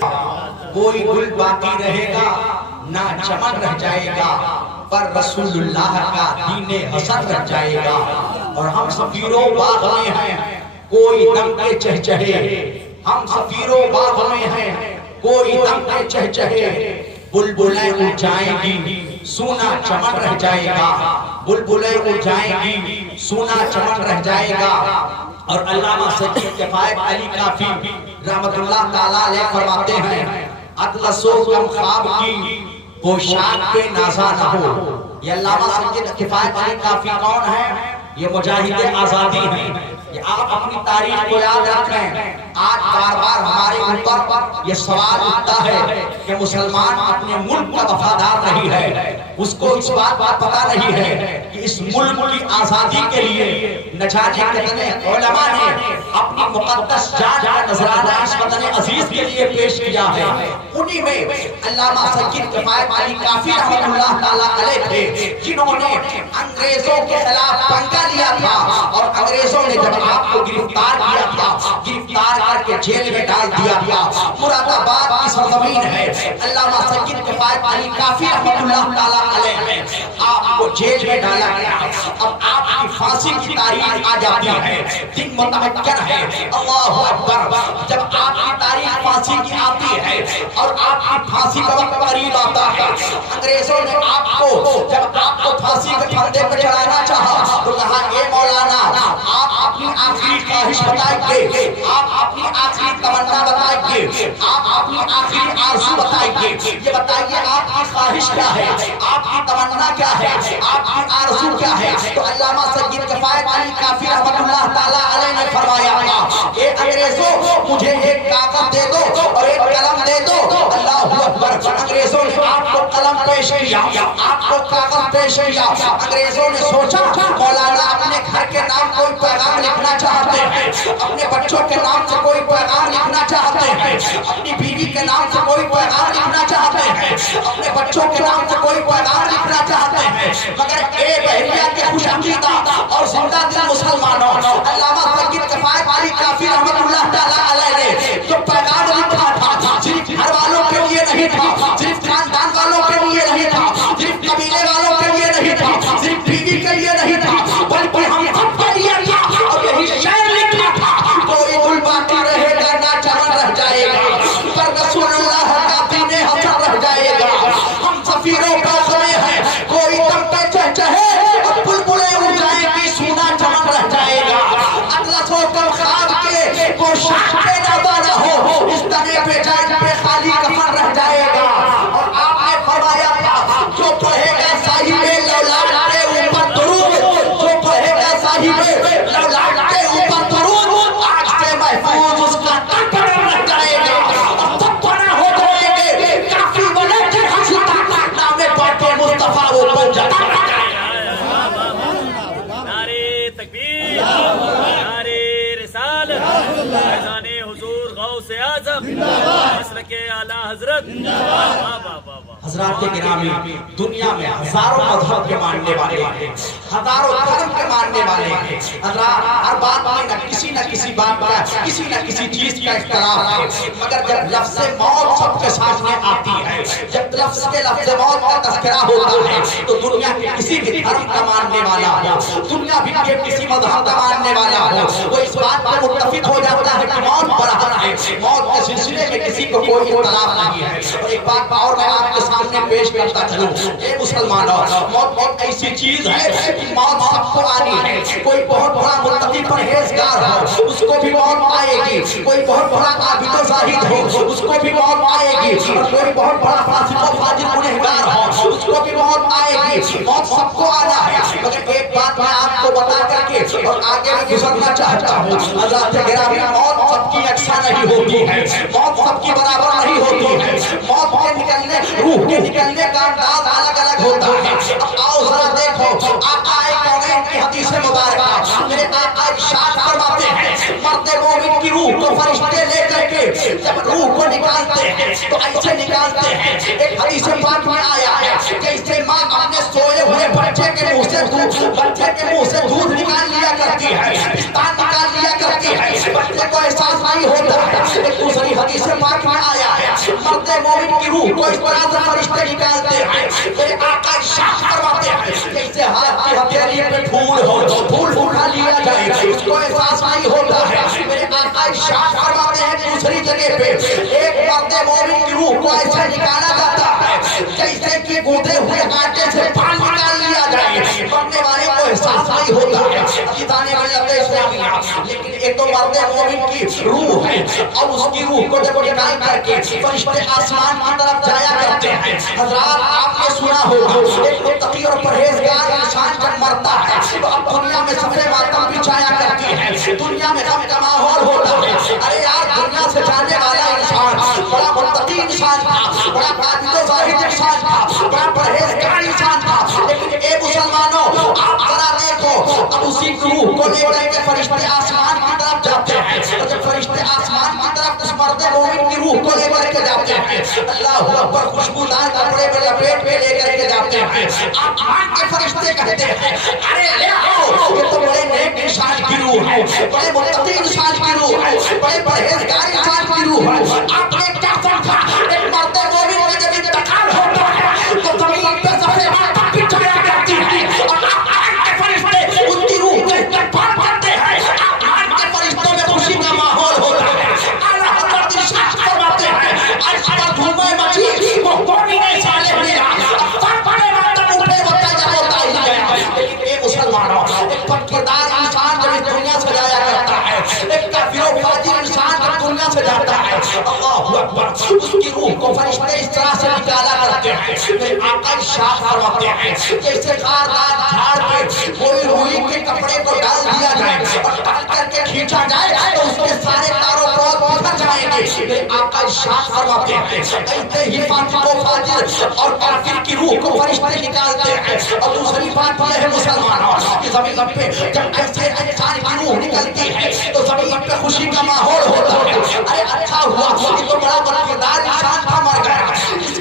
کوئی گل باقی رہے گا نہ چمن رہ جائے گا، پر رسول اللہ کا دین حسن رہ جائے گا۔ اور ہم سفیروں باغ میں ہیں کوئی دم کے چہچہے، ہم سفیروں باغ میں ہیں کوئی دم کے چہچہے، بلبلیں اڑ جائیں گی سونا چمن رہ جائے گا، بلبلیں اڑ جائیں گی سونا چمن رہ جائے گا۔ اور علامہ سید کفایت علی کافی رحمت اللہ تعالیٰ علیہ فرماتے ہیں، اطلس و کم خواب کی پوشاک پہ نازا نہ ہو۔ یہ علامہ سید کفایت علی کافی کون ہے؟ یہ مجاہد آزادی ہیں۔ یہ آپ اپنی تاریخ کو یاد رکھیں۔ آج بار بار ہمارے اوپر یہ سوال اٹھتا ہے کہ مسلمان اپنے ملک کا وفادار نہیں ہے، اس کو اس بات کا پتہ نہیں ہے کہ اس ملک کی آزادی کے لیے نہ جانے کتنے علماء نے اپنی مقدس جان کا نذرانہ اس وطن عزیز کے لیے پیش کیا ہے۔ انہی میں علامہ سید کفایت علی کافی رحمۃ اللہ تعالیٰ علیہ تھے، جنہوں نے انگریزوں کے خلاف پنگا لیا تھا، اور انگریزوں نے جب آپ کو گرفتار کیا تھا، گرفتار کر کے جیل میں ڈال دیا تھا۔ مراد آباد کی سرزمین ہے، علامہ سید کفایت علی کافی رحمۃ اللہ تعالیٰ علیہ نے آپ کو جیل میں ڈالا گیا۔ اب آپ کی پھانسی کی تاریخ آ جاتی ہے، دن متمکن ہے، اللہ اکبر۔ جب آپ کی تاریخ پھانسی کی آتی ہے اور آپ کی پھانسی کا وقت قریب آتا ہے، انگریزوں نے آپ کو جب آپ کو پھانسی کے پھندے پہ چڑھانا چاہا تو کہا اے مولانا آپ اپنی آخری خواہش بتائیے، آپ اپنی آخری تمنا بتائیے، آپ اپنی آخری آرزو بتائیے، یہ بتائیے آپ کی خواہش کیا ہے، آپ کی تمنا کیا ہے، آپ کی آرزو کیا ہے۔ تو علامہ سید کفایت علی کافی رحمۃ اللہ تعالیٰ علیہ نے فرمایا اے انگریزوں مجھے ایک کاغذ دے دو اور ایک قلم دے دو۔ اللہ اکبر۔ انگریزوں نے آپ کو قلم پیش کیا، آپ کو کاغذ پیش کیا۔ انگریزوں نے سوچا مولانا اپنے گھر کے نام کوئی پیغام لکھنا چاہتے ہیں، اپنے بچوں کے نام سے کوئی پیغام لکھنا چاہتے ہیں، اپنی بیوی کے نام سے کوئی پیغام لکھنا چاہتے ہیں، اپنے بچوں کے نام سے کوئی پیغام لکھنا چاہتے ہیں، مگر اے بحریہ کے خوش عقیدہ اور زندہ دل مسلمانوں، علامہ سید کفایت علی کافی رحمۃ اللہ تعالیٰ علیہ نے جو پیغام لکھا تھا صرف گھر والوں کے لیے نہیں تھا، صرف خاندان والوں کے لیے نہیں تھا، صرف قبیلے والوں کے لیے نہیں تھا، صرف بیوی کے لیے نہیں تھا، بلکہ ہم سب کے لیے تھا۔ اور یہی شعر لکھا تھا، کوئی گل باقی رہے گا نہ چمن رہ جائے گا، پر رسول اللہ کا دین حسن رہ جائے گا۔ ہم سفیروں باغ میں ہیں کوئی دم پہ چہچہے، اور بلبلیں اڑ جائیں گی سونا چمن رہ جائے گا۔ اطلس و کم خواب کے پوشاک پہ نازا نہ ہو، اس تنے پہ جائے پہ خالی کفن رہ جائے گا۔ اور آپ نے فرمایا تھا جو پڑھے گا صاحب لولاٹ کے اوپر درود، جو پڑھے گا صاحب لولاٹ کے اوپر درود، آج سے محفوظ اس کا تن رہ جائے گا۔ اور سب پناہ ہو جائیں گے کافی والے کے حسن نام پاک مصطفیٰ وہ بن جاتا ہے۔ نعرے تکبیر، نعرے رسالت، فیضان حضور غوث اعظم، مسلک اعلیٰ حضرت۔ حضرات گرامی، دنیا میں ہزاروں مذہب کے ماننے والے ہیں، ہزاروں دھرم کے ماننے والے ہیں۔ حضرات ہر بات میں نہ کسی بات کا کسی نہ کسی چیز کا اختلاف ہے، مگر جب لفظ موت سب کے سامنے آتی ہے، جب لفظ موت کا تذکرہ ہوتا ہے تو دنیا کے کسی بھی دھرم کا ماننے والا ہو، دنیا بھی کے کسی مذہب کا ماننے والا ہو، وہ اس بات پر متفق ہو جاتا ہے کہ موت برحق ہے، موت کے سلسلے میں کسی کو کوئی اختلاف نہیں ہے۔ اور ایک بات اور میں آپ کے سامنے پیش کرتا چلوں، اے مسلمانوں، موت ایسی چیز ہے کہ موت سب کو آنی ہے۔ کوئی بہت بڑا متقی پرہیزگار ہو اس کو بھی موت آئے گی، کوئی بہت بڑا عابد و زاہد ہو اس کو بھی موت آئے گی، اور کوئی بہت بڑا فاسق و فاجر گنہگار ہو اس کو بھی موت آئے گی۔ موت سب کو آنا ہے، مگر ایک بات میں آپ کو بتا کر کے اور آگے میں گزرنا چاہتا ہوں، حضرات گرامی، موت سب کی یکساں نہیں ہوتی ہے، موت سب کی برابر نہیں ہوتی ہے، موت کے نکلنے روح کے نکلنے کا انداز الگ الگ ہوتا ہے۔ اب آؤ ذرا دیکھو آقا کونین کی حدیث مبارکہ، میرے آقا ارشاد فرماتے ہیں مرد مومن کی روح کو فرشتے لے کر کے جب روح کو نکالتے ہیں تو ایسے نکالتے ہیں، ایک حدیث پاک میں آیا ہے جیسے ماں اپنے سوئے ہوئے بچے کے منہ سے دودھ نکال لیا کرتی ہے، پستان نکال لیا کرتی ہے، بچے کو احساس نہیں ہوتا ہے۔ ایک دوسری حدیث پاک میں آیا ہے مرد مومن کی روح کو اس طرح سے فرشتے نکالتے ہیں، میرے آقا ارشاد فرماتے ہیں جیسے ہاتھ کی ہتھیلی پہ پھول ہو، پھول اٹھا لیا جائے، اس کو احساس نہیں ہوتا ہے۔ میرے آقا ارشاد فرماتے ہیں دوسری جگہ پہ ایک مرد مومن کی روح کو ایسے نکالا جاتا ہے جیسے کہ گوندے ہوئے آٹے سے پان نکال لیا جائے، مرنے والے کو احساس نہیں ہوتا ہے۔ جتانے والی لفظ اسلامیہ، لیکن ایک تو مرد مومن کی روح ہے اور اس کی روح کو جب نکال کر کے فرشتے آسمان کی طرف جایا کرتے ہیں۔ حضرات آپ نے سنا ہوگا ایک متقی اور پرہیزگار انسان جب مرتا ہے تو اب دنیا میں سب سے ماتم بچھایا کرتی ہے، دنیا میں غم کا ماحول ہوتا ہے۔ ارے یار دنیا سے جانے والا انسان بڑا متقی انسان تھا، بڑا عابد و زاہد انسان تھا، بڑا پرہیزگار انسان تھا، لیکن اے مسلمانوں آپ ذرا دیکھو اب اسی روح کو لے کر کے فرشتے آسمان کی طرف جاتے ہیں، اور جب فرشتے آسمان کی طرف اس مرد مومن کی روح کو لے کر کے جاتے ہیں، اللہ اکبر خوشبودار کپڑے میں لپیٹ کے لے کر کے جاتے ہیں، آسمان کے فرشتے کہتے ہیں ارے لے آؤ، یہ تو بڑے نیک انسان کی روح ہے، بڑے متقی انسان کی روح ہے، بڑے پرہیزگار انسان کی روح ہے۔ آپ نے کیا سمجھا ایک مرد مومن کا جب انتقال ہوتا ہے تو زمین پہ سب سے ماتم بچھایا کرتی ہے اور آسمان کے فرشتے ان کی روح کو استقبال کرتے ہیں، آسمان کے فرشتوں میں خوشی کا ماحول ہوتا ہے۔ اعلیٰ حضرت ارشاد فرماتے ہیں عرش پر دھومے مچی وہ کوئی نہیں سالے ملا، سب بڑے ماتم اٹھے وہ تجا ہوتا ہی گیا۔ لیکن اے مسلمانوں ایک پٹھدار انسان جب اس دنیا سے جایا کرتا ہے، ایک کافر و فاجر انسان جب دنیا سے جاتا ہے، اللہ اکبر اس کی روح کو فرشتے اس طرح سے نکالا کرتے ہیں۔ میرے آقا ارشاد فرماتے ہیں جیسے خاردار جھاڑ پہ کوئی روئی کے کپڑے کو ڈال دیا جائے اور ڈال کر کے کھینچا جائے تو اس کے سارے تاروں کو بکھر جائیں گے۔ میرے آقا ارشاد فرماتے ہیں ایسے ہی فاسق و فاجر اور کافر کی روح کو فرشتے نکالتے ہیں۔ اور دوسری بات یہ ہے مسلمانوں کہ زمین پہ جب ایسے انسان کی روح نکلتی ہے تو زمین پہ خوشی کا ماحول ہوتا ہے۔ ارے اچھا ہوا یہ تو بڑا برکتدار انسان تھا مر گیا، اس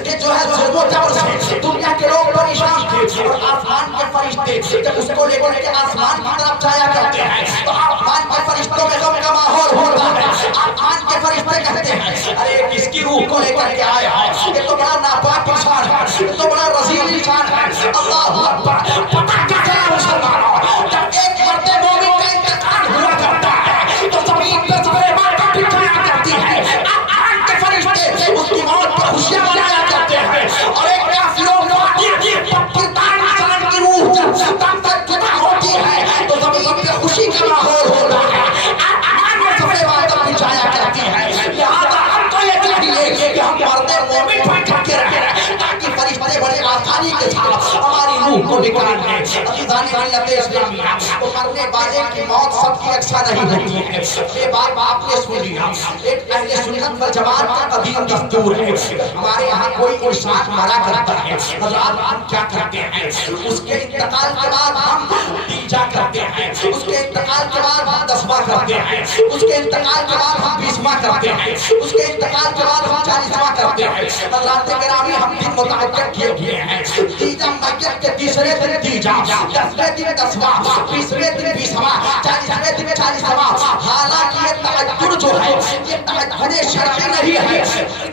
کے جو ہے ظلم و جبر سے دنیا کے لوگ پریشان تھے، اور آسمان کے فرشتے جب اس کو لے کر کے آسمان کی طرف جایا کرتے ہیں تو آسمان کے فرشتوں میں غم کا ماحول ہوتا ہے۔ آسمان کے فرشتے کہتے ہیں ارے کس کی روح کو لے کر کے آیا ہے، یہ تو بڑا ناپاک انسان ہے، یہ تو بڑا رذیل انسان ہے۔ اللہ اکبر پتہ کیا چلا مسلمانوں جب ایک مرد مومن کا انتقال ہوا کرتا ہے تو زمین پہ سارے ماتم بچھایا کرتی ہے، آسمان کے فرشتے اس کی موت پر خوشیاں منایا کرتے ہیں، اور ایک کافر و فاجر پٹھدار انسان کی روح جب تک جدا ہوتی ہے تو زمین پہ خوشی کا ماحول ہوتا ہے، آسمان میں سارے ماتم بچھایا کرتی ہے۔ لہذا ہم تو یہ چاہیے کہ ہم مرد مومن پر ٹکے رہیں تاکہ فرشتے بڑے آسانی کے ساتھ ہماری روح کو نکال دیں۔ عزیزان ملت اسلامیہ تو مرنے والے کی موت سب کی یکساں نہیں ہوتی ہے، یہ بات آپ نے سن لیا۔ ایک اہل سنت والجماعت کا قدیم دستور ہے، ہمارے یہاں کوئی انسان مرا کرتا ہے حضرات ہم کیا کرتے ہیں اس کے انتقال کے بعد ہم دیجا کرتے ہیں، اس کے انتقال کے بعد ہم دسواں کرتے ہیں، اس کے انتقال کے بعد ہم 20واں کرتے ہیں، اس کے انتقال کے بعد ہم 40واں کرتے ہیں۔ حضرات گرامی ہم دن متعین کیے ہوئے ہیں، دیجا میت کے تیسرے دن دیجا، 10ویں دن 10واں، 20ویں دن 20واں، 40ویں دن 40واں۔ حالانکہ یہ تعین جو ہے یہ تعین شرعی نہیں ہے،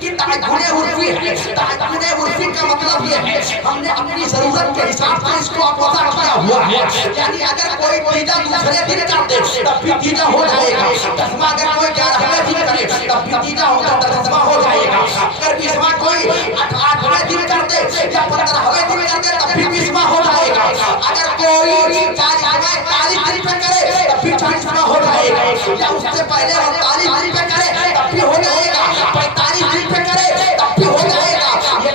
یہ تعین عرفی ہے۔ تعین عرفی کا مطلب یہ ہے ہم نے اپنی ضرورت کے حساب سے اس کو وضع کیا ہوا ہے، یعنی اگر کوئی دیجا دوسرے دن کر دے تب بھی دیجا ہو جائے گا، 10واں اگر کوئی 11ویں دن کرے تب بھی دیجا ہوگا 10واں ہو جائے گا، اگر 20واں کوئی 8ویں دن کر دے یا 15ویں دن کر دے تب بھی 20واں ہو جائے گا، اگر کوئی 40 دن پہ کرے تب بھی 40واں ہو جائے گا، یا اس سے پہلے 48 دن پہ کرے تب بھی ہو جائے گا، 45 دن پہ کرے تب بھی ہو جائے گا۔ یہ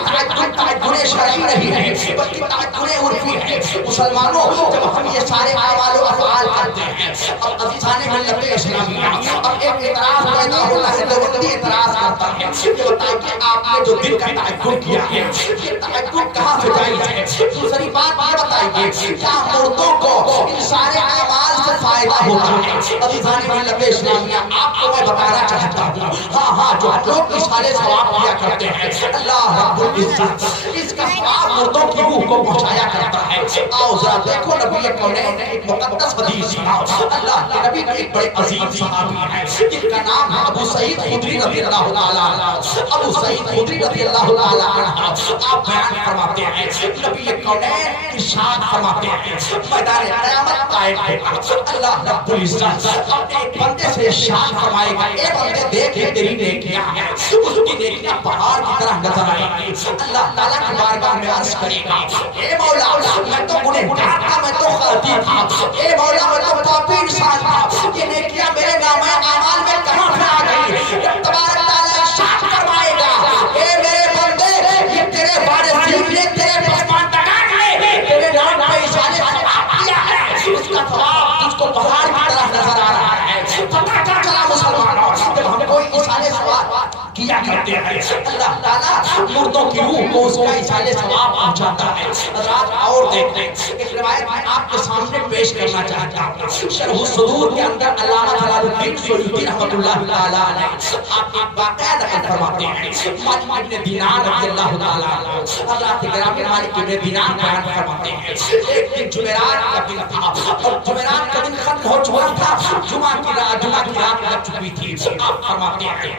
تعین شرعی نہیں ہے بلکہ تعین عرفی ہے۔ مسلمانوں جب ہم یہ سارے اعمال و افعال کرتے ہیں اب عزیزان ملت اسلامیہ اب ایک اعتراض پیدا ہوتا ہے، دیوبندی اعتراض کرتا ہے یہ بتائیں کہ آپ نے جو دل کا تعین کیا ہے یہ تعین کہاں سے جائز ہے؟ دوسری بات یہ بتائیے کیا مردوں کو ان سارے اعمال سے فائدہ ہوتا ہے۔ عزیزان ملت اسلامیہ، آپ کو میں بتانا چاہتا ہوں، ہاں جو لوگ اشارے ثواب کیا کرتے ہیں، اللہ رب العزت اس کا ثواب مردوں کی روح کو پہنچایا کرتا ہے۔ آؤ ذرا دیکھو نبی کونین ایک مقدس حدیث سناؤ۔ اللہ کے نبی ایک بڑے عظیم صحابی ہیں جن کا نام ہے ابو سعید خدری رضی اللہ تعالیٰ عنہ۔ ابو سعید خدری رضی اللہ تعالیٰ عنہ آپ بیان فرماتے ہیں، نبی کونین ارشاد فرماتے ہیں، میدان قیامت قائم ہوگا، اللہ رب العزت اپنے ایک بندے سے ارشاد فرمائے گا، اے بندے دیکھ تیری نیکیاں ہیں، اس کی نیکیاں پہاڑ کی طرح نظر آئیں گی۔ اللہ تعالیٰ کی بارگاہ میں عرض کرے گا، اے مولا میں تو گنہگار تھا، میں تو غلطی تھا، اے مولا میں تو پاپی انسان تھا، یہ نیکیاں میرے نامہ اعمال میں کہاں سے آ گئی؟ جب تبارک تعالیٰ ارشاد فرمائے گا، اے میرے بندے یہ تیرے وارثین نے تیرے پسماندگان نے تیرے نام پہ اشارے ثواب کیا ہے، اس کا ثواب تجھ کو پہاڑ کی طرح نظر آ رہا ہے۔ پتہ کیا چلا مسلمانوں، جب ہم کوئی اشارے ثواب کیا کرتے ہیں، اللہ تعالیٰ مردوں کی روح کو اس کا اشارے ثواب پہنچاتا ہے۔ رات اور دیکھتے ہیں، ایک روایت میں آپ کے سامنے پیش کرنا چاہتا ہوں۔ شرح الصدور کے اندر علامہ جلال الدین سیوطی رحمۃ اللہ تعالیٰ علیہ آپ ایک واقعہ نقل فرماتے ہیں۔ مالک بن دینار رضی اللہ تعالیٰ عنہ، حضرات گرامی مالک بن دینار بیان فرماتے ہیں، ایک دن جمعرات کا دن تھا اور جمعرات کا دن ختم ہو چکا تھا، جمعہ کی رات لگ چکی تھی۔ آپ فرماتے ہیں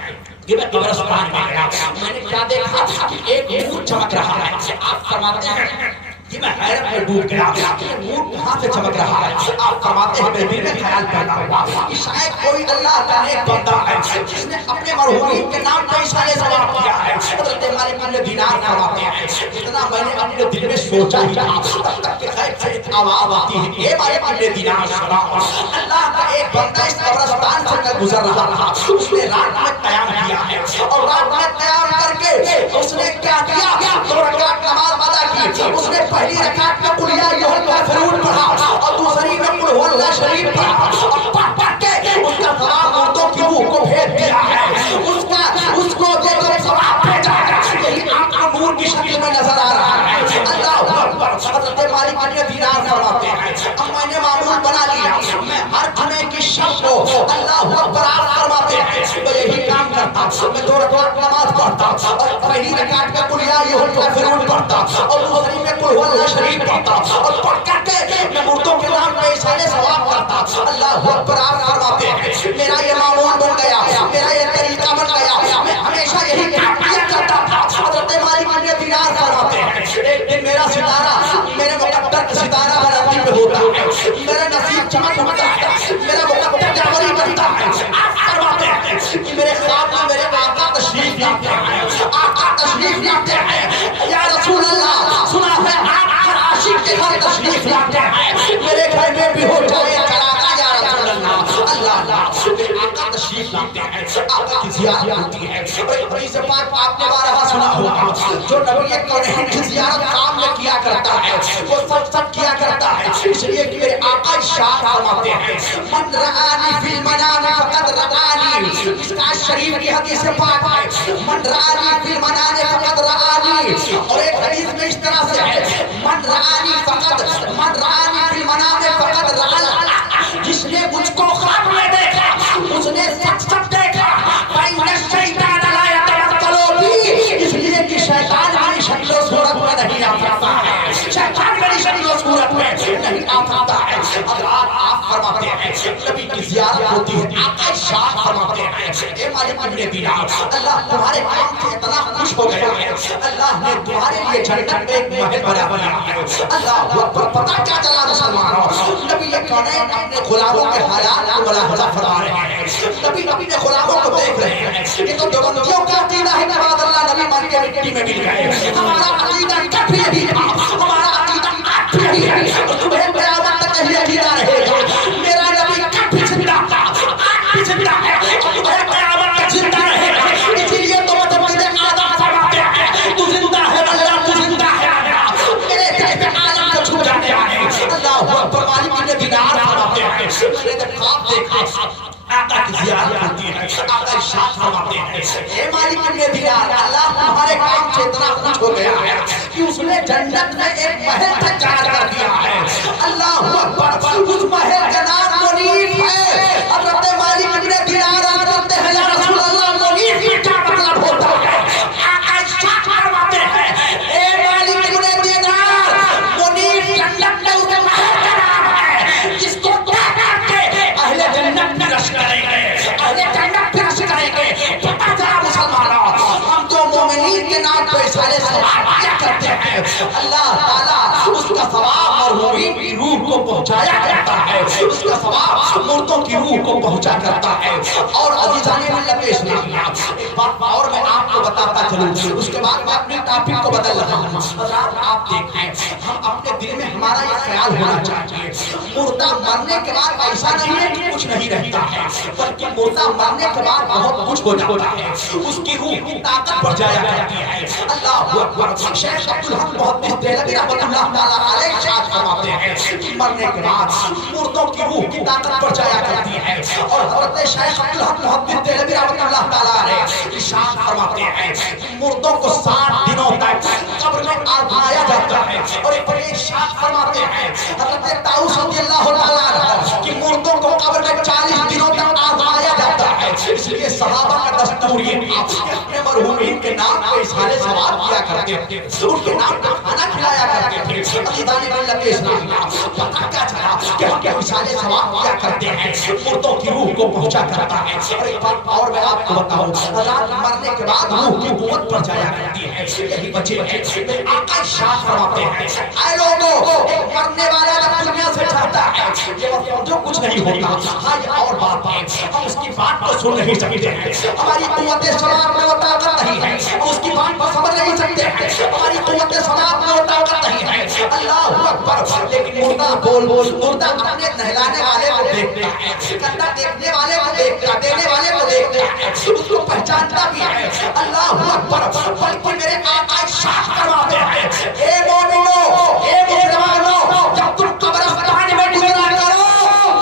کہ میں قبرستان میں گیا، میں نے کیا دیکھا کہ ایک نور چمک رہا ہے۔ آپ فرماتے ہیں کہ میں حیرت میں ڈوب گیا کہ نور کہاں سے چمک رہا ہے۔ آپ فرماتے ہیں میرے دل میں خیال پیدا ہوا کہ شاید کوئی اللہ کا نیک بندہ ہے جس نے اپنے مرحومین کے نام پہ اشارے ثواب کیا ہے۔ حضرت مالک بن دینار فرماتے ہیں اتنا میں نے اپنے دل میں سوچا ہی تھا تب تک کہ غیب سے ایک آواز آتی ہے، اے مالک بن دینار سناؤ، اللہ کا ایک بندہ اس قبرستان سے گزر رہا تھا، اس نے رات میں قیام کیا ہے اور رات میں قیام کر کے اس نے کیا کیا، 2 رکعت نماز ادا کی۔ اس نے پہلی رکعت میں قل یا ایھا الکافرون پڑھا اور دوسری میں قل ھو اللہ شریف پڑھا اور پڑھ کے اس کا ثواب مردوں کی روح کو بھیج دیا ہے، اس کو جو ثواب بھیجا ہے یہی آپ کو نور کی شکل میں نظر آ رہا ہے۔ اللہ اکبر۔ حضرت مالک بن دینار فرماتے ہیں اب میں نے معمول بنا لیا، میں ہر جمعے کی شب کو اللہ اکبر آپ فرماتے ہیں میں یہی کام کرتا، میں 2 رکعت نماز پڑھتا اور پہلی رکعت میں قل یا ایھا الکافرون پڑھتا اور دوسری میں قل ھو اللہ شریف پڑھتا اور پڑھ کر کے میں مردوں کے نام پہ اشارے ثواب کرتا۔ اللہ اکبر آپ فرماتے ہیں میرا یہ معمول بن گیا، میرا یہ طریقہ بن گیا، میں ہمیشہ یہی کام کیا کرتا تھا۔ حضرت مالک بن دینار فرماتے ہیں ایک دن میرا ستارہ میرے مقدر کا ستارہ بناتی پہ ہوتا ہے، میرا نصیب چمک اٹھتا ہے، میرا مقدر جاوری بنتا ہے۔ آپ فرماتے ہیں کہ میرے خواب میں میرے آقا تشریف لاتے ہیں، آقا تشریف لاتے ہیں، یا رسول اللہ سنا ہے آپ ہر عاشق کے گھر تشریف لاتے ہیں، میرے گھر میں بھی ہو جائے چراغا یا رسول اللہ۔ اللہ میرے آقا تشریف لاتے ہیں، آقا کی زیارت ہوتی ہے۔ حدیث پاک آپ نے بارہا سنا ہوگا، جو نبی کونین کی زیارت کام میں کیا کرتا ہے وہ سب کیا کرتا ہے، اس لیے کہ میرے آقا ارشاد فرماتے ہیں من رآنی فی المنام فقد رآنی، اس کا شریف کی حدیث پاک ہے من رآنی فی المنام فقد رآنی، اور ایک حدیث میں اس طرح سے ہے من رآنی فی المنام فقد رآنی، جس نے مجھ کو خواب میں دیکھا اس نے سچ دیکھا، فإن الشیطان لا یتمثل بی، اس لیے کہ شیطان میری شکل و صورت میں نہیں آ سکتا ہے، شیطان میری شکل و صورت میں نہیں آ سکتا ہے۔ حضرات آپ فرماتے ہیں نبی کی زیارت ہوتی ہے، آقا ارشاد فرماتے ہیں اے مالک بن دینار اللہ تمہارے کام سے اتنا خوش ہو گیا ہے، اللہ نے تمہارے لیے جنت میں ایک محل بنا دیا ہے۔ اللہ اکبر۔ پتہ کیا چلا مسلمانوں، نبی کونین اپنے غلاموں کے حالات کو ملاحظہ فرما رہے ہیں، نبی اپنے غلاموں کو دیکھ رہے ہیں، یہ تو دیوبندیوں کا عقیدہ ہے کہ بعد اللہ نبی مان کے مٹی میں مل گئے، ہمارا عقیدہ کب بھی نہیں تھا، ہمارا عقیدہ آج بھی نہیں ہے اور تمہیں قیامت تک یہی عقیدہ رہے گا، میرا نبی کب بھی زندہ تھا، آج بھی زندہ ہے اور تمہیں قیامت تک زندہ رہے گا، اسی لیے تو متوجہ آدم فرماتے ہیں تو زندہ ہے اللہ، تو زندہ ہے اللہ، میرے دل پہ عالم کو چھو جاتے ہیں۔ اللہ اکبر۔ مالک بن دینار فرماتے ہیں میں نے جب خواب دیکھا آقا کی زیارت ہوتی ہے، آقا ارشاد فرماتے ہیں اے مالک بن دینار اللہ تمہارے کام سے اتنا خوش ہو گیا ہے کہ اس نے جنت میں ایک محل تیار کر دیا ہے۔ اللہ اکبر۔ اس محل کا نام ایصال ثواب کیا کرتے ہیں اللہ تعالیٰ اس کا ثواب مرحومین کی روح کو پہنچایا کرتا ہے، اس کا ثواب مردوں کی روح کو پہنچا کرتا ہے۔ اور عزیزان ملت اسلامیہ ایک بات اور میں آپ کو بتاتا چلوں، اس کے بعد میں اپنے ٹاپک کو بدل رہا ہوں۔ حضرات آپ دیکھیں، ہم اپنے دل میں ہمارا یہ خیال ہونا چاہیے مردہ مرنے کے بعد ایسا نہیں ہے کہ کچھ نہیں رہتا ہے، بلکہ مردہ مرنے کے بعد بہت کچھ ہو جاتا ہے، اس کی روح کی طاقت بڑھ جایا کرتی ہے۔ اللہ اکبر۔ شیخ عبدالحق محدث دہلوی رحمۃ اللہ تعالیٰ علیہ ارشاد فرماتے ہیں کہ مرنے کے بعد مردوں کی روح کی طاقت بڑھ جایا کرتی ہے، اور حضرت شیخ عبدالحق محدث دہلوی رحمۃ اللہ تعالیٰ علیہ ارشاد فرماتے ہیں کہ مردوں کو 60 دنوں تک قبر میں آزمایا جاتا ہے، اور ایک بڑے ارشاد فرماتے ہیں حضرت طاؤس رضی اللہ تعالیٰ عنہ کہ مردوں کو قبر میں 40 دنوں تک آزمایا جاتا ہے۔ اس لیے صحابہ کا دستور یہ تھا کہ اپنے مرحومین کے نام پہ ایصال ثواب کیا کرتے تھے، ان کے نام پہ کھانا کھلایا کرتے تھے۔ عزیزان ملت اسلامیہ پتہ کیا چلا کہ ہم ایصال ثواب کیا کرتے ہیں، مردوں کی روح کو پہنچا کرتا ہے۔ اور ایک بات اور میں آپ کو بتاؤں، حضرات مرنے کے بعد روح کی قوت بڑھ جایا کرتی ہے، یہی وجہ ہے کہ آقا ارشاد فرماتے ہیں اے لوگوں، ایک مرنے والا جب دنیا سے جاتا ہے یہ وقت جو کچھ نہیں ہوتا، ہاں یہ اور بات ہے ہم اس کی بات کو سن نہیں سکتے ہیں، ہماری قوت سماعت میں وہ طاقت نہیں ہے، ہم اس کی بات کو سمجھ نہیں سکتے ہیں، ہماری قوت سماعت میں وہ طاقت نہیں ہے۔ اللہ اکبر۔ لیکن مردہ مردہ اپنے نہلانے والے کو دیکھتا ہے، کندھا دیکھنے والے کو دیکھتا ہے، دینے والے کو دیکھتا ہے، اس کو پہچانتا بھی ہے۔ اللہ اکبر۔ بلکہ میرے آقا ارشاد فرماتے ہیں اے مومنو، اے مسلمانوں، جب تم قبرستان میں گزرا کرو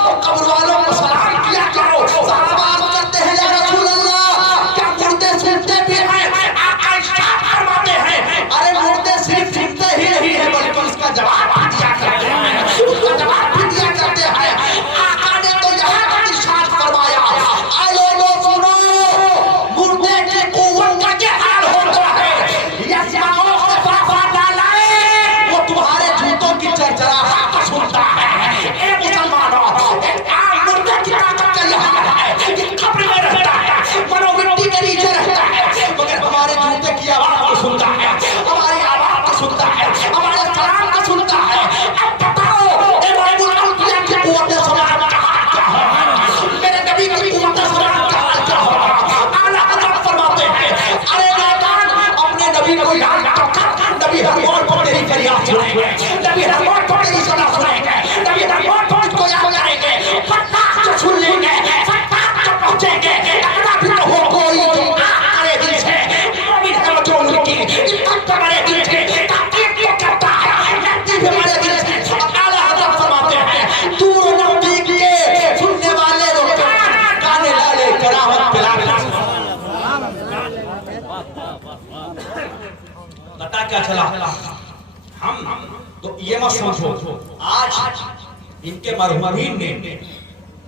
تو قبر والوں کو سلام کیا کرو۔ صحابہ کرتے ہیں یا رسول اللہ کیا مردے سنتے بھی ہیں؟ آقا ارشاد فرماتے ہیں ارے مردے صرف سنتے ہی نہیں ہیں بلکہ اس کا جواب بھی دیا کرتے ہیں، اس کا جواب بھی دیا کرتے ہیں۔ آقا نے تو یہاں تک ارشاد فرمایا اے لوگوں سنو، مردے کی قوت کا کیا حال ہوتا ہے، یسمعون صفافات علائے، وہ تمہارے جوتوں کی چرچراہٹ کو سنتا ہے۔ اے مسلمانوں، ایک عام مردے کی طاقت کا یہ حال ہے کہ قبر میں رہتا ہے، مرو مٹی کے نیچے رہتا ہے، مگر ہمارے جوتے کی آواز کو سنتا ہے، ہماری آواز کو سنتا ہے، ہمارے سلام کو سنتا ہے۔ اب بتاؤ امام الانبیاء کی قوت سماعت کا حال کیا ہے، میرے نبی کی قوت سماعت کا حال کیا ہے؟ اعلیٰ حضرت فرماتے ہیں ارے نادان، اپنے نبی کو یاد کر، نبی ہر موڑ پر تیری فریاد سنیں گے، نبی ہر موڑ پر تیری صدا سنیں گے، نبی ہر موڑ پر تجھ کو یاد کریں گے، فتح جو سن لیں گے، فتح جو پہنچیں گے، اگر بھی تو ہو کوئی جو آئے دل سے، مومن ہے جو ان کی عزت ہمارے دل سے تحقیق کو کرتا ہے، لگتی بھی ہمارے دل سے۔ اعلیٰ حضرت فرماتے ہیں دور و نزدیک کے سننے والے لوگ گانے لالے کرامت پلانے۔ پتا کیا چلا ہم تو یہ مت سمجھو آج ان کے مرحومین نے،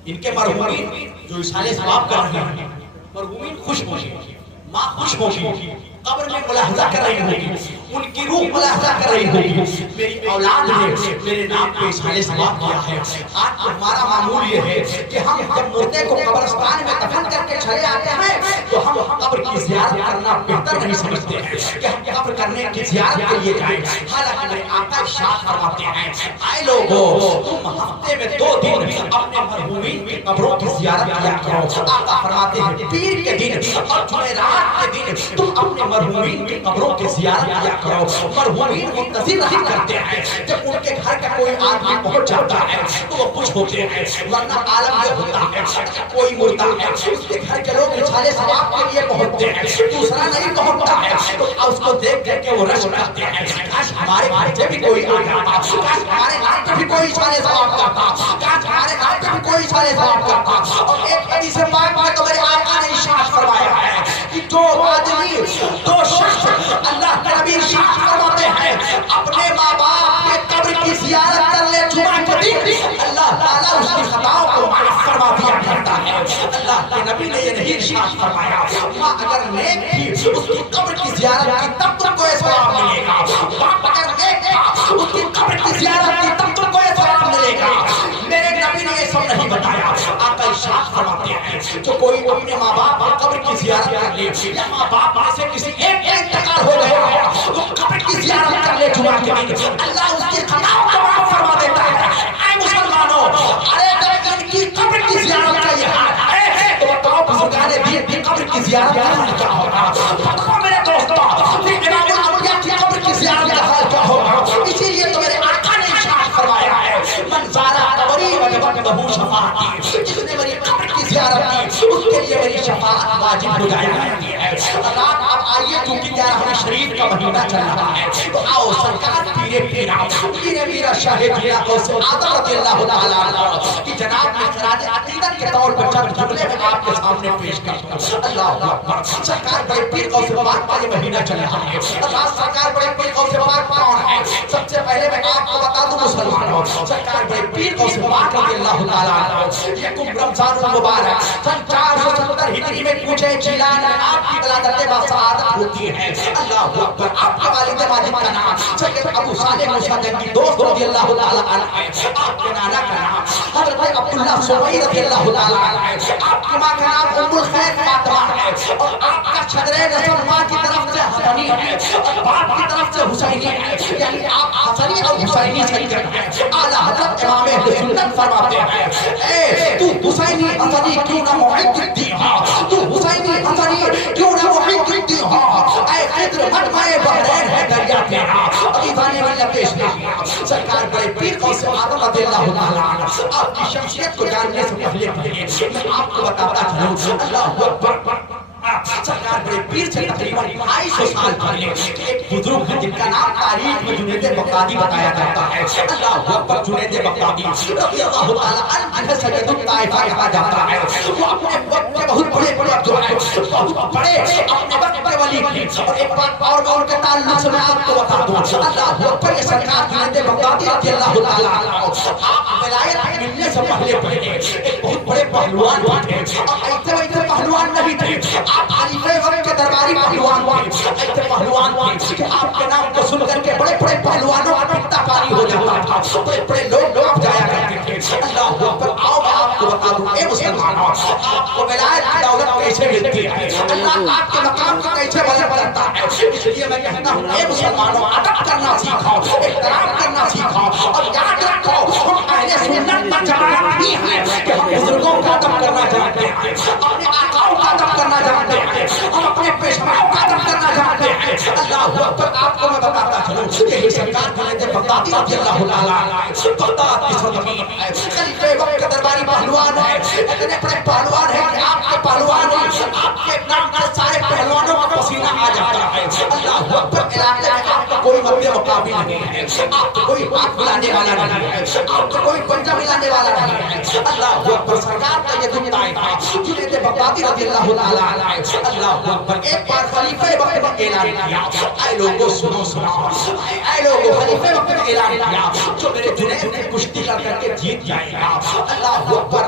ان کے مرحومین جو ایصال ثواب کر رہے ہیں، مرحومین خوش ہوگی، ماں خوش ہوگی، قبر میں ملاحظہ کر رہی ہوگی، ان کی روح ملاحظہ کر رہی ہوگی میری اولاد نے میرے نام پہ ایصال ثواب کیا ہے۔ آج تو ہمارا معمول یہ ہے کہ ہم جب مردے کو قبرستان میں دفن کر کے چلے آتے ہیں تو ہم قبر کی زیارت کرنا بہتر نہیں سمجھتے ہیں کہ ہم قبر کرنے کی زیارت کے لیے جائیں، حالانکہ میرے آقا ارشاد فرماتے ہیں اے لوگوں، تم ہفتے میں 2 دن اپنے مرحومین کی قبروں کی زیارت کیا کرو۔ آقا فرماتے ہیں پیر کے دن اور جمعرات کے دن تم اپنے مرحومین کی قبروں کی زیارت کیا کرو۔ مرحومین منتظر رہا کرتے ہیں، جب ان کے گھر کا کوئی آدمی پہنچ جاتا ہے تو وہ خوش ہوتے ہیں، ورنہ عالم یہ ہوتا ہے کوئی مردہ ہے اس کے گھر کے لوگ ایصال ثواب کے لیے پہنچتے ہیں، دوسرا نہیں پہنچتا ہے تو اس کو دیکھ کر کے وہ رش کرتے ہیں کاش ہمارے گھر سے بھی کوئی آ جاتا، کاش ہمارے گھر پہ بھی کوئی ایصال ثواب کرتا، کاش ہمارے گھر پہ بھی کوئی ایصال ثواب کرتا۔ اور ایک حدیث پاک میں تو میرے آقا نے ارشاد فرمایا ہے کہ جو آدمی، دو شخص، اللہ کے نبی ارشاد فرماتے ہیں اپنے ماں باپ کے قبر کی زیارت کر لے جمعہ کے دن، اللہ تعالیٰ اس کی خطاؤں کو معاف فرما دیا کرتا ہے۔ اللہ کے نبی نے یہ نہیں ارشاد فرمایا ماں اگر نیک تھی اس کی قبر کی زیارت کی تب تم کو یہ ثواب ملے گا، باپ اگر نیک تھا اس کی قبر کی زیارت کی تب تم کو یہ ثواب ملے گا۔ میرے نبی نے یہ سب نہیں بتایا، آقا ارشاد فرماتے ہیں جو کوئی اپنے ماں باپ کی قبر کی زیارت کر لے یا ماں باپ میں سے کسی ایک کا انتقال ہو گیا دعا کے لیے اللہ اس کی خطاؤں کو معاف فرما دیتا ہے۔ اے مسلمانوں، ارے جب ان کی قبر کی زیارت کا یہ حال ہے تو بتاؤ بزرگان دین کی قبر کی زیارت کا حال کیا ہوگا؟ بتاؤ میرے دوستوں، امام الانبیاء کی قبر کی زیارت کا حال کیا ہوگا؟ اسی لیے تو میرے آقا نے ارشاد فرمایا ہے من زارا قبری وجبت لہ شفاعتی، جس نے میری قبر کی زیارت کی اس کے لیے میری شفاعت واجب ہو جایا کرتی ہے۔ رات آپ آئیے کیونکہ 11 شریف کا مہینہ چل رہا ہے تو آؤ سرکار پیرے پیرا پیرے میرا شاہ پیرا غوث اعظم رضی اللہ تعالیٰ عنہ کہ جناب میں خراج عقیدت کے طور پر چند جملے میں آپ کے سامنے پیش کرتا ہوں۔ اللہ اکبر۔ سرکار بڑے پیر غوث پاک کا یہ مہینہ چل رہا ہے۔ اللہ سرکار بڑے پیر غوث پاک کون ہے؟ سب سے پہلے میں آپ کو بتا دوں مسلمانوں، سرکار بڑے پیر غوث پاک رضی اللہ تعالیٰ عنہ یکم رمضان المبارک سن 470 ہجری میں پوچھے جیلان میں آپ کی ولادت باسعادت ہوتی ہے۔ اللہ اکبر۔ آپ کے والد ماجد کا نام سید ابو صالح موسیٰ جنگی دوست رضی اللہ تعالیٰ عنہ ہے۔ آپ کے نانا کا نام حضرت عبداللہ سوئی رضی اللہ تعالیٰ عنہ ہے۔ آپ کی ماں کا نام ام الخیر فاطمہ ہے اور آپ کا چھدرے نسل ماں کی طرف سے حسنی ہے اور باپ کی طرف سے حسینی ہے، یعنی آپ حسنی اور حسینی سے ہیں۔ اعلیٰ حضرت امام اہل سنت فرماتے ہیں اے تو حسینی حسنی کیوں نہ محق الدین ہو، تو حسینی حسنی کیوں نہ محق الدین ہو، اے خضر مجمع بحرین ہے دریا تیرا عزیزان ملت اسلام۔ سرکار بڑے پیر غوث اعظم رضی اللہ تعالیٰ عنہ آپ کی شخصیت کو جاننے سے پہلے میں آپ کو بتاتا چلوں اللہ اکبر۔ سرکار بڑے پیر سے تقریباً 250 سال پہلے ایک بزرگ ہے جن کا نام تاریخ میں جنید بغدادی بتایا جاتا ہے۔ اللہ اکبر۔ جنید بغدادی رضی اللہ تعالیٰ عنہ سید الطائفہ کہا جاتا ہے۔ وہ اپنے وقت کے بہت بڑے جو ہے بہت بڑے اپنے وقت کے ولی تھے اور ایک بات اور میں ان کے تعلق سے میں آپ کو بتا دوں اللہ اکبر۔ یہ سرکار جنید بغدادی رضی اللہ تعالیٰ عنہ آپ ولایت ملنے سے پہلے ایک بہت بڑے پہلوان تھے اور ایسے ویسے پہلوان نہیں تھے، آپ خلیفہ وقت کے درباری پہلوان تھے، ایسے پہلوان تھے کہ آپ کے نام کو سن کر کے بڑے بڑے پہلوانوں کا پتا پاری ہو جاتا تھا، بڑے بڑے لوگ آپ جایا کرتے تھے۔ اللہ اکبر۔ آؤ میں آپ کو بتا دوں اے مسلمانوں، آپ کو ولایت کی دولت کیسے ملتی ہے، اللہ آپ کے مقام کو کیسے بلند کرتا ہے، اس لیے میں کہتا ہوں اے مسلمانوں ادب کرنا سیکھو، احترام کرنا سیکھو اور یاد رکھو ہم اہل سنت پر جماعت بھی ہیں کہ ہم بزرگوں کا ادب کرنا جانتے ہیں، اپنے آقاؤں کا ادب کرنا جانتے ہیں، ہم اپنے پیشواؤں کا ادب کرنا جانتے ہیں۔ اللہ اکبر۔ آپ کو میں بتاتا چلوں کہ سرکار جنید بغدادی رضی اللہ تعالیٰ عنہ بغداد کی سرزمین ہے، خلیفہ وقت کے درباری پہلوان ہے، اتنے بڑے پہلوان ہیں کہ آپ کے پہلوان ہیں، آپ کے نام پر سارے پہلوانوں کا پسینہ آ جاتا ہے۔ اللہ اکبر۔ علاقے میں آپ کا کوئی مد مقابل نہیں ہے، آپ کو کوئی ہاتھ ملانے والا نہیں ہے، آپ کو کوئی پنجہ ملانے والا نہیں ہے۔ اللہ اکبر۔ سرکار کا یہ دن طائفہ جنید بغدادی رضی اللہ تعالیٰ عنہ اللہ اکبر ایک بار خلیفہ وقت میں اعلان کیا اے لوگوں سنو اے لوگوں خلیفہ وقت میں اعلان کیا جو میرے جنید نے کشتی کر کے جیت جائے گا۔ اللہ اکبر۔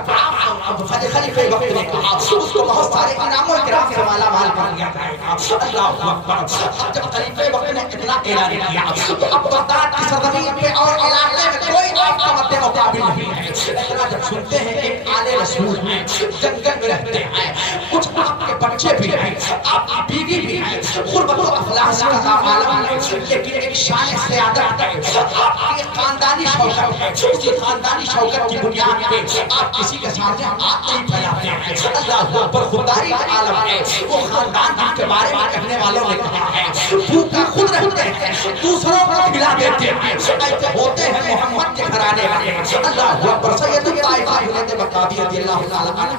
خلیفہ وقت نے کہا اس کو بہت سارے انعام و اکرام سے مالا مال کر دیا جائے گا۔ اللہ اکبر۔ جب خلیفہ وقت نے اتنا اعلان کیا تو اب بغداد کی سرزمین پہ اور علاقے میں کوئی آپ کا مد مقابل نہیں ہے۔ اتنا جب سنتے ہیں ایک آلے رسول ہیں، جنگل میں رہتے ہیں، کچھ آپ کے بچے بھی ہیں، آپ کی بیوی بھی ہے، غربت و افلاس کا عالم ہے، لیکن ایک شان سیادت ہے، آپ کی خاندانی شوکت ہے، اسی خاندانی شوکت کی بنیاد پہ آپ کسی کے سامنے آپ نہیں پھیلاتے ہیں۔ اللہ اکبر۔ خودداری کا عالم ہے، وہ خاندان جن کے بارے میں کہنے والوں نے کہا ہے بھوکا خود رہتے ہیں دوسروں کو کھلا دیتے ہیں، ایسے ہوتے ہیں محمد کے گھرانے والے۔ اللہ اکبر۔ سید الطائفہ جنید بغدادی رضی اللہ تعالیٰ عنہ